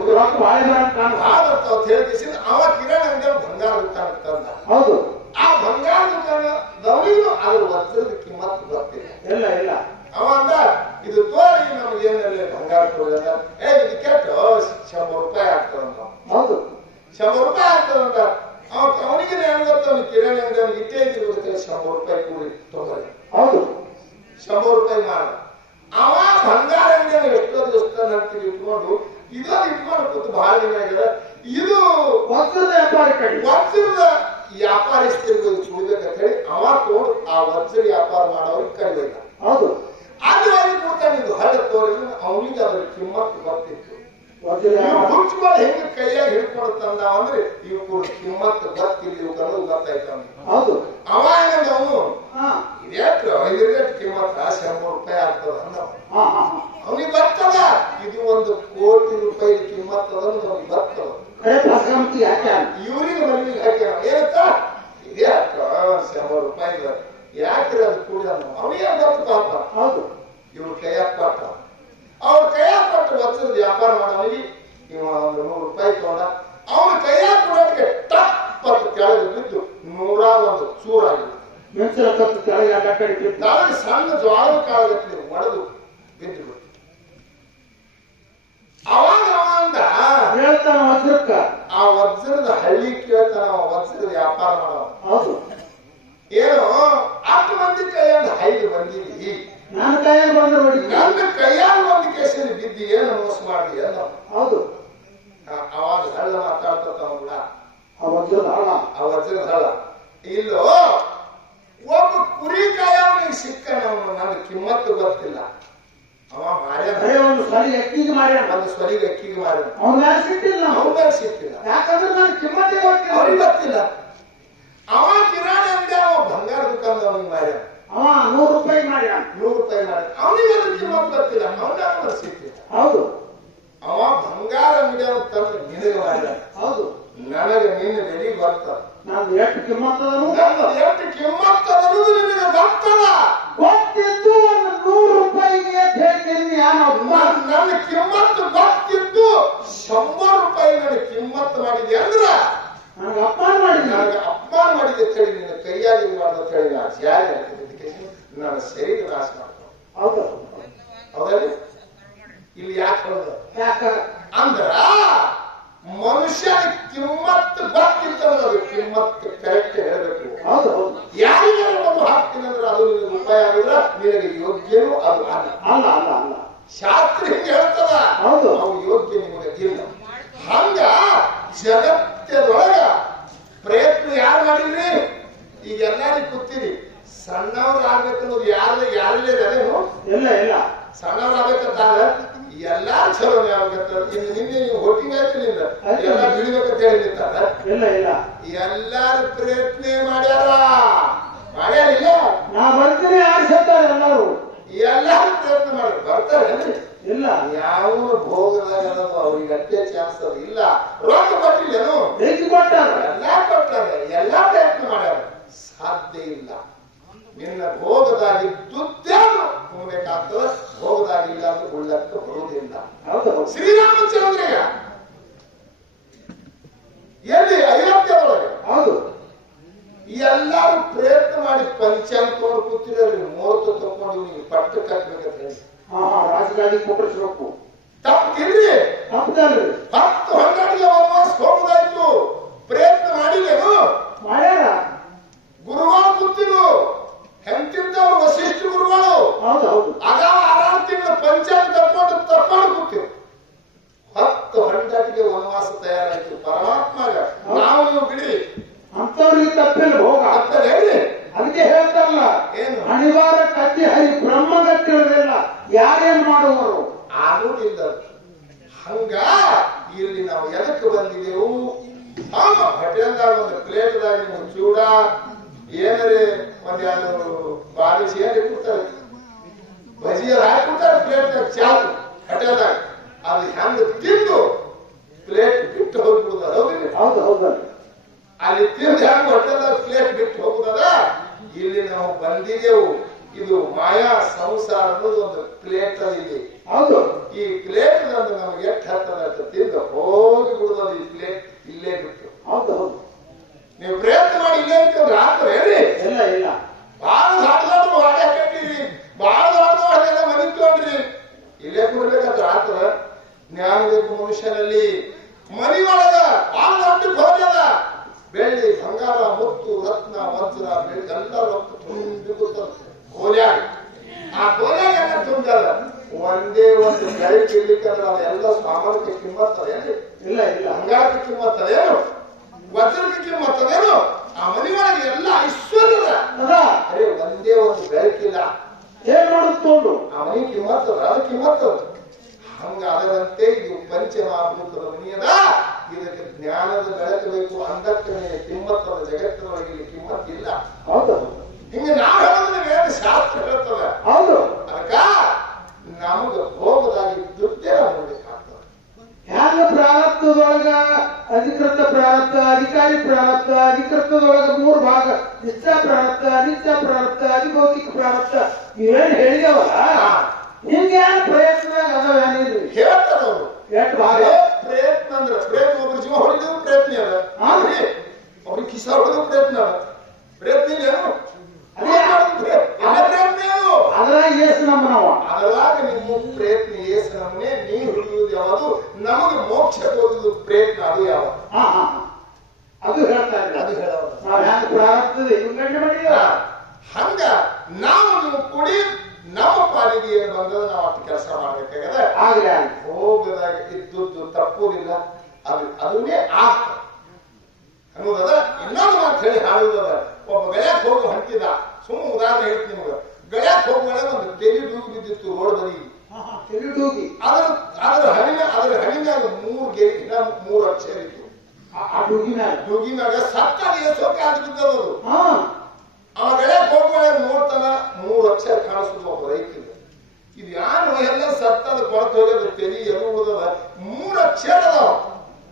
ಹೇಳ್ಕಿಸಿ ಅವ ಕಿರಾಣಿ ಅಂಗಡಿಯಲ್ಲಿ ಬಂಗಾರ ದುಕಾನ ತಂದ. ಹೌದು, ಆ ಬಂಗಾರ ದುಕಾನದವರಿಗೂ ಅದ್ರ ವಜ್ರದ ಕಿಮ್ಮತ್ತು ಗೊತ್ತಿಲ್ಲ. ಇಲ್ಲ ಅವ ಅಂದ ಇದು ತೋರಿ ನಮ್ಗೆ ಏನಿಲ್ಲ ಬಂಗಾರ ಕೊಡೋದ. ಇದು ಕೆಟ್ಟು 100 ರೂಪಾಯಿ ಆಗ್ತದಂತ. ಹೌದು, 100 ರೂಪಾಯಿ ಆಗ್ತದಂತ. ಅವನಿಗೆ ಏನ್ ಗೊತ್ತ, ಅವ್ನಿಗೆ ಕಿರಾಣಿ ಅಂಗಡಿ ಅವ್ನಿಗೆ ಇಟ್ಟೇ ಇದ್ದಿರ್ಬೇಕು 100 ರೂಪಾಯಿ ಕೂಡಿ ತೊಗೊಂಡ್ರೆ. ಹೌದು, 100 ರೂಪಾಯಿ ಮಾಡ. ಅವ ಬಂಗಾರ ಅಂಗಡಿಯನ್ನು ಎಷ್ಟೋ ದಿವಸ ನಂತರ ಇಟ್ಕೊಂಡು ಇದನ್ನು ಇಟ್ಕೊಂಡು ಕೂತು ಬಹಳ ದಿನ ಆಗಿದೆ. ಇದು ವಜ್ರದ ವ್ಯಾಪಾರ ಕಡೆ ವಜ್ರದ ವ್ಯಾಪಾರಿಸ್ತರಿಗೆ ಸುಡ್ಬೇಕಂತ ಹೇಳಿ ಅವ ತೋಡು ಆ ವಜ್ರ ವ್ಯಾಪಾರ ಮಾಡೋರಿಗೆ ಕರಿಬೇಕು. ಹೌದು, ಅದು ಅಲ್ಲಿ ಕೊಡ್ತಾನೆ. ಇದು ಹಳ್ಳ ತೋರಿ ಅವನಿಗೆ ಅದ್ರ ಕಿಮ್ಮತ್ತು ಗೊತ್ತಿತ್ತು. ಹುಚ್ಚುಗಳು ಹೆಂಗೆ ಕೈಯಾಗಿ ಹಿಡ್ಕೊಂಡು ತಂದ ಅಂದ್ರೆ ಇವು ಕಿಮ್ಮತ್ತು ಗೊತ್ತಿಲ್ಲ, ಇವು ಕನ್ನಡ ಗೊತ್ತಾಯ್ತು ಅವನಿಗೆ. ಹೌದು, ಅವ ಏನಂದ ಅವನು ಇದೇಟ್ರು 5 ರೇಟ್ ಕಿಮ್ಮತ್ತ 100 ರೂಪಾಯಿ ಆಗ್ತದ ಅಂದ. ಅವನಿಗೆ ಬರ್ತದ ಇದು 1 ಕೋಟಿ ರೂಪಾಯಿ ಕಿಮ್ಮತ್ತದ ಅವನಿಗೆ ಬರ್ತದ. ಇವ್ರಿಗೆ ಮನೆಗೆ ಹಾಕ್ಯಾರ ಏನಂತ ಇದೇ 100 ರೂಪಾಯಿ ಯಾಕ್ರಿ ಅದು ಕೂಡ ಅವನಿಗೆ ಗೊತ್ತು ಪಾಪ. ಹೌದು, ಇವ್ರ ಕೈಯಾಗ ಕೊಟ್ಟ. ಅವ್ರ ಕೈಯಾಗ ಕೊಟ್ಟು ವಜ್ರದ ವ್ಯಾಪಾರ ಮಾಡೋನಿಗೆ ಇವ 100 ರೂಪಾಯಿ ತಗೊಂಡ. ಅವನ ಕೈಯಾಗ ಕೊಡೋರಿಗೆ ಟಪ್ಪತ್ತು ಕೆಳಗೆ ಬಿದ್ದು 101 ಚೂರಾಗಿದೆ. ಕೆಳಗೆ ಸಣ್ಣ ಜ್ವಾಳದ ಕಾಳಗತ್ತಿ ಒಡೆದು ಬಿದ್ದು ಬಿಟ್ಟು. ಅವಾಗ ಅವ ಅಂದ ಹೇಳ್ತಾನ ವಜ್ರಕ್ಕ ಆ ವಜ್ರದ ಹಳ್ಳಿ ಕೇಳ್ತಾನ. ವಜ್ರದ ವ್ಯಾಪಾರ ಮಾಡೋ. ಹೌದು, ಏನೋ 10 ಮಂದಿ ಕೈಯಾಗ 5 ಬಂದಿವಿ, ನನ್ನ ಕೈಯಾಗ ಬಂದ್ರೆ ನನ್ನ ಕೈಯಾಗ ಒಂದು ಕೇಸಲ್ಲಿ ಬಿದ್ದಿ ಏನು ಮೋಸ ಮಾಡಿ ಅಲ್ಲ. ಹೌದು, ಅವಾಗ ಹಳ್ಳ ಮಾತಾಡ್ತಾವ ಕೂಡ ಆ ವಜ್ರದ ಹಳ. ಆ ವಜ್ರದ ಹಳ್ಳ ಇಲ್ಲೋ ಒಬ್ಬ ಕುರಿ ಕಾಯವನಿಗೆ ಸಿಕ್ಕನವನು ನನ್ನ ಕಿಮ್ಮತ್ತು ಗೊತ್ತಿಲ್ಲ. ಅವ ಮಾಡ್ಯಾನ ಒಂದು ಸರಿ ಅಕ್ಕಿಗೆ ಮಾಡ್ಯಾನ, ಒಂದು ಸ್ವರಿಗೆ ಅಕ್ಕಿಗೆ ಮಾಡ್ಯಾನ. ಅವನ ಮೇಲೆ ಸಿಕ್ಕಿಲ್ಲ. ಅವನ ಮೇಲೆ ಸಿಕ್ಕಿಲ್ಲ, ಯಾಕಂದ್ರೆ ನನ್ನ ಕಿಮ್ಮತ್ತೇ ಗೊತ್ತಿಲ್ಲ, ಅವ್ರಿಗೆ ಗೊತ್ತಿಲ್ಲ. ಅವ ಕಿರಾಣಿ ಅಂಗಡಿ ಅವ ಬಂಗಾರ ದುಕಾನದವನಿಗೆ ಮಾಡ್ಯಾನ. ಅವ 100 ರೂಪಾಯಿ ಮಾಡ್ಯಾನ, 100 ರೂಪಾಯಿ ಮಾಡ್ಯಾನ. ಅವನಿಗೆ ಅದ್ರ ಕಿಮ್ಮತ್ತು ಗೊತ್ತಿಲ್ಲ, ಅವನ ಸಿಕ್ಕಿಲ್ಲ. ಹೌದು, ಅವ ಬಂಗಾರ ಅಂಗಡಿ ಅವ ತಂದ್ರೆ ನಿನಗೆ ಮಾಡ್ಯಾನ. ಹೌದು, ನನಗೆ ನಿನ್ನ ಬೆಳಿ ಬರ್ತದ. ನಾನು ಎಷ್ಟು ಕಿಮ್ಮತ್ತದನು ಎಷ್ಟು ಕಿಮ್ಮತ್ತದನು ನಿನಗೆ ಬರ್ತದ. ಗೊತ್ತಿದ್ದು ಒಂದು 100 ರೂಪಾಯಿಗೆ ಹೇಳ್ತೀನಿ. ನನ್ನ ಕಿಮ್ಮತ್ತು ಗೊತ್ತಿದ್ದು 100 ರೂಪಾಯಿ ನನಗೆ ಕಿಮ್ಮತ್ತು ಮಾಡಿದೆ ಅಂದ್ರ ನನಗೆ ಅಪಮಾನ ಮಾಡಿದೆ. ನನಗೆ ಅಪಮಾನ ಮಾಡಿದೆ ಹೇಳಿ ನಿನ್ನ ಕೈಯಾಗಿ ಮಾಡೋದು ಹೇಳಿ ನಾನು ಜಾರಿ ನನ್ನ ಶರೀರ ನಾಶ ಮಾಡ್ಕೊಂಡು. ಹೌದು, ಹೌದಲ್ಲಿ ಇಲ್ಲಿ ಯಾಕೆ ಹೇಳೋದು ಯಾಕ ಅಂದ್ರ ಮನುಷ್ಯನ ಕಿಮ್ಮತ್ತು ಗೊತ್ತಿರ್ತದ. ಅದು ಕಿಮ್ಮತ್ತು ಕರೆಕ್ಟ್ ಹೇಳಬೇಕು. ಹೌದು, ಯಾರಿಗಾರು ಒಂದು ಹಾಕ್ತೀನಿ ಅಂದ್ರೆ ಅದು ನಿನಗೆ ರೂಪಾಯಿ ಆಗಿದ್ರೆ ನಿನಗೆ ಯೋಗ್ಯನೂ ಅದು ಅಲ್ಲ. ಅಲ್ಲ ಅಲ್ಲ ಅಲ್ಲ ಶಾಸ್ತ್ರ ಹಿಂಗೆ ಹೇಳ್ತದ. ಹೌದು, ಅವು ಯೋಗ್ಯ ನಿಮಗೆ ಇಲ್ಲ. ಹಂಗ ಜಗತ್ತದೊಳಗ ಪ್ರಯತ್ನ ಯಾರು ಮಾಡಿದ್ರಿ? ಈಗ ಎಲ್ಲಾರು ಕೂತೀರಿ. ಸಣ್ಣವ್ರು ಆಗ್ಬೇಕನ್ನೋದು ಯಾರಲ್ಲೇ ಅದೇನು ಇಲ್ಲ ಇಲ್ಲ. ಸಣ್ಣವರಾಗತ್ತಾರ ಎಲ್ಲಾ ಚಲೋ ಇನ್ನು ನಿನ್ನೆ ನೀವು ಹೋಟಿಂಗ್ ಆಯ್ತು ನಿಂದ ಎಲ್ಲ ಬಿಡ್ಬೇಕಂತ ಹೇಳಿರ್ತಾರ ಇಲ್ಲ ಇಲ್ಲ ಎಲ್ಲಾರು ಪ್ರಯತ್ನ ಮಾಡ್ಯಾರ ಮಾಡ್ಯಾರಿಲ್ಲ ನಾ ಬರ್ತೀನಿ ಆಡ್ಸತ್ತಾರ ಎಲ್ಲರೂ ಎಲ್ಲಾರು ಪ್ರಯತ್ನ ಮಾಡಿ ಬರ್ತಾರೆ ಇಲ್ಲ ಯಾವ ಭೋಗದಾಗ ಅವ್ರಿಗೆ ಅಷ್ಟೇ ಚಾನ್ಸ್ ಅದು ಇಲ್ಲ ರೊಕ್ಕ ಕೊಟ್ಟಿಲ್ಲೇನು ಹೆಚ್ಚು ಕೊಟ್ಟಾರ ಎಲ್ಲಾ ಕೊಟ್ಟಾರೆ ಎಲ್ಲಾ ಪ್ರಯತ್ನ ಮಾಡ್ಯಾರ ಸಾಧ್ಯ ಇಲ್ಲ ನಿನ್ನ ಭೋಗದಾಗಿದ್ದುದ್ದೇನು ಹೋಗ್ಬೇಕಾಗ್ತದ ಭೋಗದಾಗಿಲ್ಲ ಅಂತ ಉಳ್ಳಕ್ಕೆ ಬರುವುದಿಲ್ಲ ಶ್ರೀರಾಮಚಂದ್ರಯ್ಯ ಎಲ್ಲಿ ಅಯೋಧ್ಯೆಯೊಳಗೆ ಹೌದು ಎಲ್ಲಾರು ಪ್ರಯತ್ನ ಮಾಡಿ ಪಂಚಾಂಗ ತಗೊಂಡು ಕೂತಿರೋರಿ ಮೂವತ್ತು ತಗೊಂಡು ನೀವು ಪಟ್ಟ ಕಟ್ಬೇಕಂತ ಹೇಳಿ ರಾಜಗಾಡಿ ಕೊಟ್ಟಿಸ್ಬೇಕು ತಪ್ಪಿಲ್ರಿ ತಪ್ಪದಲ್ರಿ 10 ಹೊಂದಾಡಿಗೆ ವನವಾಸ ಹೋಗುದಾಯ್ತು ಪ್ರಯತ್ನ ಮಾಡಿಲ್ಲೇನು ಮಾಡ್ಯಾರ ಗುರುಗಳು ಕೂತಿರು ಹೆಂತಿದ್ದವ್ರು ವಸಿಷ್ಠ ಗುರುಗಳು ಹೌದು ಹೌದು ಆಗ 6 ತಿಂಗಳು ಪಂಚಾಂಗ ತಪ್ಕೊಂಡು ಕೂತಿರು 10 ಹೊಂದಾಟಿಗೆ ವನವಾಸ ತಯಾರಾಯ್ತು ಪರಮಾತ್ಮಗ ನಾವು ನೀವು ಬಿಡಿ ಅಂತವ್ರಿಗೆ ತಪ್ಪಿಲ್ಲ ಭೋಗ ಹೇಳಿ ಅದಕ್ಕೆ ಹೇಳ್ತಾರಲ್ಲ ಏನು ಅನಿವಾರ್ಯ ಕತ್ತಿ ಹರಿ ಬ್ರಹ್ಮಗತ್ತಿರಲಿಲ್ಲ ಯಾರೇನ್ ಮಾಡುವರು ಆಗುವುದಿಲ್ಲ ಹಂಗ ಇಲ್ಲಿ ನಾವು ಎದಕ್ಕೆ ಬಂದಿದ್ದೆವು ಹೋಟೆಲ್ದಾಗ ಒಂದು ಪ್ಲೇಟ್ದಾಗ ನೀವು ಚೂಡ ಏನರೇ ಒಂದೆರಡು ಬಾಲಿಸಿ ಏನ್ ಇಟ್ಬಿಡ್ತಾರೆ ಬಜಿಯಲ್ಲಿ ಹಾಕ್ಬಿಡ್ತಾರೆ ಪ್ಲೇಟ್ನಾಗ ಚಾಲು ಹೋಟೆಲ್ದಾಗ ಅದು ಹೆಂಗ ತಿಂದು ಪ್ಲೇಟ್ ಬಿಟ್ಟು ಹೋಗ್ಬಿಡುದ ಹೌದು ಹೌದಲ್ಲ ಅಲ್ಲಿ ತಿಂದು ಹೆಂಗ ಹೋಟೆಲ್ದಾಗ ಪ್ಲೇಟ್ ಬಿಟ್ಟು ಹೋಗುದದ ಇಲ್ಲಿ ನಾವು ಬಂದಿದ್ದೆವು ಇದು ಮಾಯಾ ಸಂಸಾರ ಅನ್ನೋದು ಒಂದು ಪ್ಲೇಟ್ ಅಲ್ಲಿ ಹೌದು ಈ ಪ್ಲೇಟ್ ನಮ್ದು ನಮ್ಗೆ ಎಷ್ಟು ಹತ್ತದ ತಿಂದು ಹೋಗಿ ಬಿಡುವುದು ಈ ಪ್ಲೇಟ್ ಇಲ್ಲೇ ಬಿಟ್ಟು ಹೌದು ಹೌದು ನೀವು ಪ್ರಯತ್ನ ಮಾಡಿ ಇಲ್ಲೇ ಇರ್ತಂದ್ರೆ ಆಗ್ತದೆ ಹೇಳಿ ಇಲ್ಲ ಇಲ್ಲ ಬಾಳ ಹಾಡ್ದಾಡು ಹಾಡೆ ಕಟ್ಟಿರಿ ಬಾಳ ಹಾಡ್ದ ಮನಿ ತಗೊಂಡ್ರಿ ಇಲ್ಲೇ ಕೊಡ್ಬೇಕಂದ್ರೆ ಆಗ್ತದ ಜ್ಞಾನ ಬೇಕು ಮನುಷ್ಯನಲ್ಲಿ ಮನಿ ಒಳಗ ಬಾಳ ದೊಡ್ಡ ಹೋಗ್ಯದ ಬೆಳ್ಳಿ ಬಂಗಾರ ಮುತ್ತು ರತ್ನ ವಜ್ರ ಬೆಳ್ಳಿ ಎಲ್ಲ ರೊಕ್ಕ ತುಂಬಿ ಕೋಲ್ಯಾಗ ಆ ಕೋಲ್ಯಾಗ ಎಲ್ಲ ತುಂಬ್ಯಾರ ಒಂದೇ ಒಂದು ಬೆಳೆ ಕೀಳ್ಲಿಕ್ಕಂದ್ರೆ ಅದೆಲ್ಲ ಸಾಮಾನ್ಯಕ್ಕೆ ಕಿಮ್ಮತ್ತದೇನು ಇಲ್ಲ ಇಲ್ಲ ಬಂಗಾರಕ್ಕೆ ಕಿಮ್ಮತ್ತದೇನು ವಜ್ರಕ್ಕೆ ಕಿಮ್ಮತ್ತದೇನು ಆ ಮನಿ ಒಳಗೆ ಎಲ್ಲ ಐಶ್ವರ್ಯದ ಅರೆ ಒಂದೇ ಒಂದು ಬೆಳಕಿಲ್ಲ ಏನ್ ಮಾಡುದು ತೋಡು ಆ ಮನಿ ಕಿಮ್ಮತ್ತದ ಅದು ಕಿಮ್ಮತ್ತದ ಹಂಗ ಅದರಂತೆ ಇದು ಪಂಚಮಹಾಭೂತದ ಮನಿಯದ ಇದಕ್ಕೆ ಜ್ಞಾನದ ಬೆಳಕು ಬೇಕು ಅಂದಕ್ಕೆ ಕಿಮ್ಮತ್ತದ ಜಗತ್ತಿನೊಳಗೆ ಇಲ್ಲಿ ಕಿಮ್ಮತ್ತಿಲ್ಲ ಹೌದು ಹಿಂಗೆ ನಾವು ಹೇಳೋದ್ರೆ ವೇದ ಶಾಸ್ತ್ರ ಹೇಳ್ತದ ಹೌದು ಅದಕ್ಕ ನಮಗ ಭೋಗದಾಗಿ ದುಡ್ಡೇ ನೋಡ್ಬೇಕಾಗ್ತದೆ ಹ್ಯಾಂಗ ಪ್ರಾರಬ್ಧದೊಳಗ ಅಧಿಕೃತ ಪ್ರಾರಬ್ಧ ಅಧಿಕಾರಿ ಪ್ರಾರಬ್ಧ ಅಧಿಕೃತದೊಳಗ 3 ಭಾಗ ನಿತ್ಯ ಪ್ರಾರಬ್ಧ ಅನಿತ್ಯ ಪ್ರಾರಬ್ಧ ಅಧಿಭೌತಿಕ ಪ್ರಾರಬ್ಧ ಇವೇನ್ ಹೇಳಿದವಲ್ಲ ಹಿಂಗೆ ಪ್ರಯತ್ನ ಅದಾವೇನಿದ್ರಿ ಹೇಳ್ತಾರ ಅವರು ಎಷ್ಟು ಭಾಗ ಪ್ರಯತ್ನ ಅಂದ್ರೆ ಪ್ರಯತ್ನ ಒಬ್ರು ಜೀವ ಹೊಡೆದ್ರು ಪ್ರಯತ್ನ ಅದ ಆದ್ರೆ ಅವ್ರಿಗೆ ಕಿಸ ಹೊಡೆದ್ರು ಪ್ರಯತ್ನ ಅದ ಪ್ರಯತ್ನ ಇಲ್ಲೇನು ಅದ್ರಾಗ ಏಸು ನಮ್ಮನವ ಅದ್ರಾಗ ನಿಮ್ಮ ಪ್ರಯತ್ನ ಏಸು ನಮ್ಮನೆ ನೀವು ಹಿಡಿಯುವುದು ಯಾವುದು ನಮಗೆ ಮೋಕ್ಷ ಹೋಗುದು ಪ್ರಯತ್ನ ಅದು ಯಾವ ಅದು ಹೇಳ್ತಾ ಇದ್ದಾರೆ ಅದು ಹೇಳೋದು ನಾವ್ ಹ್ಯಾಂಗ ಪ್ರಾರಬ್ಧದ ಗಂಟೆ ಮಾಡಿದ ಹಂಗ ನಾವು ನೀವು ಕೂಡಿ ನಮ್ಮ ಪಾಲಿಗೆ ಏನು ಬಂದದ ನಾವು ಅಷ್ಟು ಕೆಲಸ ಮಾಡ್ಬೇಕಾಗದ ಆಗ್ಲಿ ಹೋಗದಾಗ ಇದ್ದದ್ದು ತಪ್ಪುದಿಲ್ಲ ಅದನ್ನೇ ಆಗ್ತದೆ ಅನ್ನೋದದ ಇನ್ನೊಂದು ಮಾತು ಹೇಳಿ ಹಾಡುದದ ಒಬ್ಬ ಗಳ್ಯಾಕ್ ಹೋಗಿ ಹೊಂಟಿದ ಸುಮ್ಮನೆ ಉದಾಹರಣೆ ಹೇಳ್ತೀನಿ ನಿಮ್ಗೆ ಗಳ್ಯಾಕ್ ಹೋಗುವಾಗ ಒಂದು ತೆಲಿ ಡೂಗಿ ಬಿದ್ದಿತ್ತು ರೋಡ್ ಬದಿ ತೆಲಿಡೂಗಿ ಅದರ ಹಣಿನಾಗ 3 ಗೆರೆ 3 ಅಕ್ಷರ ಇತ್ತು ಆ ಡೂಗಿನಾಗ ಸತ್ತ ಎಸೋಕೆ ಆಗಿ ಬಿದ್ದದು ಅವ ಗಳ್ಯಾಕ್ ಹೋಗುವಾಗ ನೋಡ್ತಾನ 3 ಅಕ್ಷರ ಕಾಣಿಸುದು ಒಬ್ಬ ರೈತನಿಗೆ ಇದು ಯಾರು ಎಲ್ಲ ಸತ್ತದ ಕೊಳತು ಹೋಗ್ಯದ ತೆಲಿ ಎನ್ನುವುದದ 3 ಅಕ್ಷರ ಅದಾವ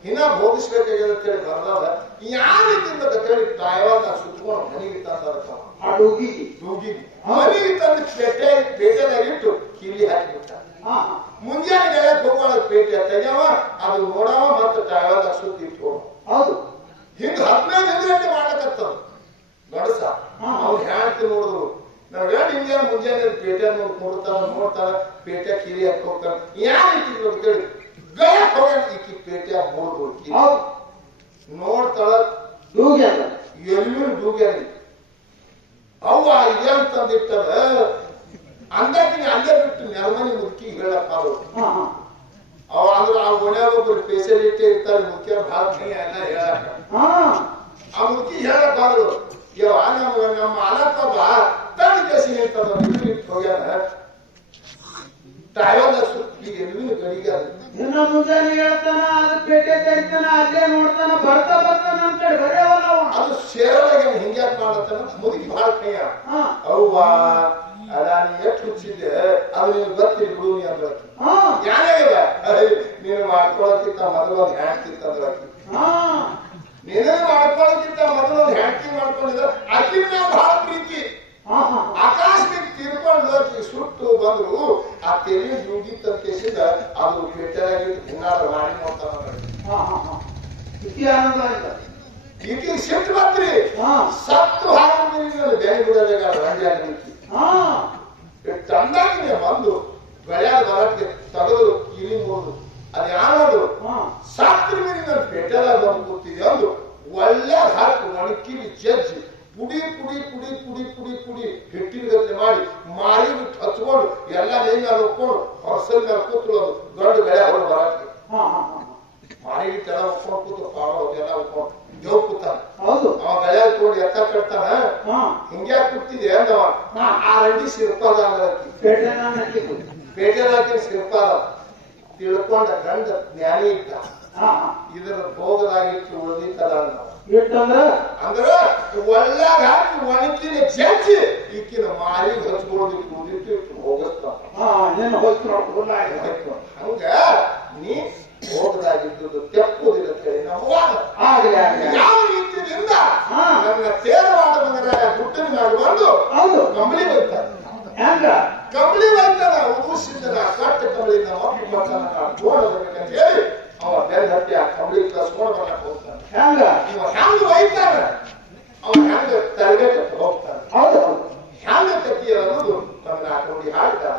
ಇನ್ನ ಬೋಧಿಸ್ಬೇಕಾಗ್ಯದ ಅಂತೇಳಿ ಬರ್ದಾದ ಯಾರಿಗಿಂತ ಹೇಳಿ ತಾಯವಾದ ಸುತ್ತಕೊಂಡು ಮನೆಗೆ ತಂದ ಮನೆಗೆ ತಂದು ಪೇಟೆದಾಗಿಟ್ಟು ಕಿಲ್ಲಿ ಹಾಕಿಬಿಟ್ಟ ಮುಂಜಾನೆ ಗೆಳೆಯಕ್ಕೆ ಹೋಗೋಣ ಪೇಟೆ ತೆಗ್ಯಾವ ಅದು ನೋಡವ ಮತ್ತೆ ತಾಯವಾದ ಸುತ್ತಿಟ್ಟು ಹೌದು ಹಿಂಗ 15 ಗಂಟೆ ಮಾಡ್ಲಕತ್ತದ ಗಡಸ ಅವ್ರು ಹೇಳ್ತಿ ನೋಡಿದ್ರು ನಾವ್ ಹೇಳಿ ಹಿಂಗೆ ಮುಂಜಾನೆ ಪೇಟೆ ನೋಡ್ತಾರ ಪೇಟೆ ಕಿಲಿ ಹಾಕಿ ಹೋಗ್ತಾರ ಯಾರಿಟ್ಟಿದ್ರು ಅಂತ ಹೇಳಿ ಗಯಕ್ ಹೋಗ ಈಕಿ ಪೇಟೆ ಬೋರ್ಡ್ ನೋಡ್ತಾಳ ಎಲ್ಲೂ ಡೂಗ್ಯಾರ ಅವ್ವ ಇದೇನ್ ತಂದಿಟ್ಟದ ಅಂದಾಕಿನ ಅಲ್ಲೇ ಬಿಟ್ಟು ನೆಲಮನಿ ಮುದುಕಿ ಹೇಳಪ್ಪ ಅವ ಅಂದ್ರೆ ಆ ಓಣ್ಯಾಗ ಒಬ್ಬರು ಸ್ಪೆಷಲಿಟಿ ಇರ್ತಾರೆ ಮುಖ್ಯ ಭಾಳ ಎಲ್ಲ ಹೇಳಕ ಆ ಮುದುಕಿ ಹೇಳಕ್ಕಾದ್ರು ಯವ ನಮ್ಮ ಅಲಪ್ಪ ತಂದ ಕೇಸಿ ಹೇಳ್ತಾರ ಇಟ್ಟು ಹೋಗ್ಯಾರ ಟ್ರಾವೆಲ್ ಈಗ ಎಲ್ಲಿನ ಗಡಿಗೆ ಇನ್ನ ಮುಂಜಾನೆ ಹೇಳ್ತಾನ ಅದು ಪೇಟೆ ತೆಗಿತಾನ ಅಲ್ಲೇ ನೋಡ್ತಾನ ಬರ್ತಾ ಬರ್ತಾನ ಅಂತ ಹೇಳಿ ಬರೆಯವಲ್ಲ ಅದು ಸೇರಲಾಗ ಹಿಂಗ್ಯಾಕ್ ಮಾಡತ್ತಾನ ಮುದುಕಿ ಬಹಳ ಕೈಯ ಅವ್ವ ಅದ ನೀ ಎಷ್ಟು ಹುಚ್ಚಿದ್ದೆ ಅದು ನೀನು ಗೊತ್ತಿಲ್ಲ ಬಿಡು ನೀ ಅಂದ್ರ ಯಾನಾಗದ ನೀನು ಮಾಡ್ಕೊಳಕ್ಕಿಂತ ಮೊದಲು ಒಂದು ಹ್ಯಾಂಡ್ತಿತ್ತಂದ್ರ ನೀನೇ ಮಾಡ್ಕೊಳಕ್ಕಿಂತ ಮೊದಲು ಒಂದು ಹ್ಯಾಂಡ್ತಿ ಮಾಡ್ಕೊಂಡಿದ್ರ ಅಕ್ಕಿ ನಾವು ಬಹಳ ಪ್ರೀತಿ ಆಕಾಶಕ್ಕೆ ತಿರ್ಕೊಂಡು ಸುಟ್ಟು ಬಂದ್ರು ಆ ತೆರಿಗೆ ದುಡ್ಡಿತ್ತಂತೇಸಿಂದ ಅದು ಬೆಟ್ಟರಾಗಿ ತಿನ್ನಾರ ಮಾಡಿ ನೋಡ್ತಾನ ಈಕೆ ಸಿಟ್ಟು ಬರ್ತೀರಿ ಸತ್ತು ಹಾಕಿದ್ರೆ ಬೇರೆ ಬಿಡೋದಾಗ ರಂಡಿ ಆಗಿರ್ತಿ ತಂದಾಗಿ ಬಂದು ಬೆಳೆಯಾದ ಬರಕ್ಕೆ ತಗದು ಕಿರಿ ಮೂರು ಅದ್ ಯಾರು ಸತ್ರ ಮೇಲೆ ನಾನು ಬೆಟ್ಟದಾಗ ಬಂದು ಕೂತಿದ್ದೆ ಅಂದು ಒಳ್ಳೆ ಹಾಕಿ ಒಣಕಿರಿ ಜಜ್ಜಿ ಪುಡಿ ಪುಡಿ ಪುಡಿ ಪುಡಿ ಪುಡಿ ಪುಡಿ ಹಿಟ್ಟಿನ ಗಟ್ಟಲೆ ಮಾಡಿ ಮಾರಿ ಬಿಟ್ಟು ಹಚ್ಕೊಂಡು ಎಲ್ಲ ಮೈ ಮೇಲೆ ಹೊಕ್ಕೊಂಡು ಹೊರಸಲ್ ಮೇಲೆ ಕೂತು ಅದು ದೊಡ್ಡ ಬೆಳೆ ಹೊರಡು ಬರಕ್ಕೆ ಮಾರಿ ಕೆಲ ಹೊಕ್ಕೊಂಡು ಕೂತು ಪಾವ ಎಲ್ಲ ಹೊಕ್ಕೊಂಡು ದೇವ್ ಕೂತಾನ ಅವ ಬೆಳೆ ತಗೊಂಡು ಎತ್ತ ಕಟ್ತಾನ ಹಿಂಗ್ಯಾಕ್ ಕೂತಿದೆ ಅಂದವ ಆ ರಂಡಿ ಸಿರ್ಪಾದ ಪೇಟೆದಾಕಿ ಸಿರ್ಪಾದ ತಿಳ್ಕೊಂಡ ಗಂಡ ಜ್ಞಾನಿ ಇದ್ದ ಇದರ ಭೋಗದಾಗಿಟ್ಟು ಉಳಿದಿತ್ತದ ಅಂದ್ರ ಒಳ್ಳೆಗ ಹಾಕಿ ಒಣಕಿನ ಜಜ್ಜಿ ಈಕಿನ ಮಾರಿ ಹಚ್ಕೊಂಡು ಉಳಿದಿಟ್ಟು ಹೋಗಿಸ್ತಾನ ಹಂಗ ನೀ ಭೋಗದಾಗಿದ್ದು ತೆಪ್ಪುದಿಲ್ಲ ಅಂತೇಳಿ ನಮ್ಮ ಯಾವ ರೀತಿಯಿಂದ ನನ್ನ ತೇರವಾಡ ಬಂದ್ರೆ ದುಡ್ಡಿನ ಮಾಡಿ ಬಂದು ಕಂಬಳಿ ಬೈತಾನೆ ಕಂಬಳಿ ಬೈತಾನ ಉಸಿದ್ದನ ಕಟ್ಟ ಕಂಬಳಿ ನಮ್ಮ ಮಕ್ಕಳು ಬರ್ತಾನ ಜೋಡ ಬರ್ಬೇಕಂತ ಹೇಳಿ ಅವ ಬೆಲ್ ಹತ್ತಿ ಆ ಕಂಬಳಿ ಕಸ್ಕೊಂಡು ಬರಕ್ ಹೋಗ್ತಾನೆ ಇವ ಹೆಂಗ ಬೈತಾನ ಅವ ಹೆಂಗ ತರಗತಿ ಹೋಗ್ತಾನೆ ಹೆಂಗ ತತ್ತಿ ಅನ್ನೋದು ನನ್ನ ನೋಡಿ ಹಾಡ್ತಾ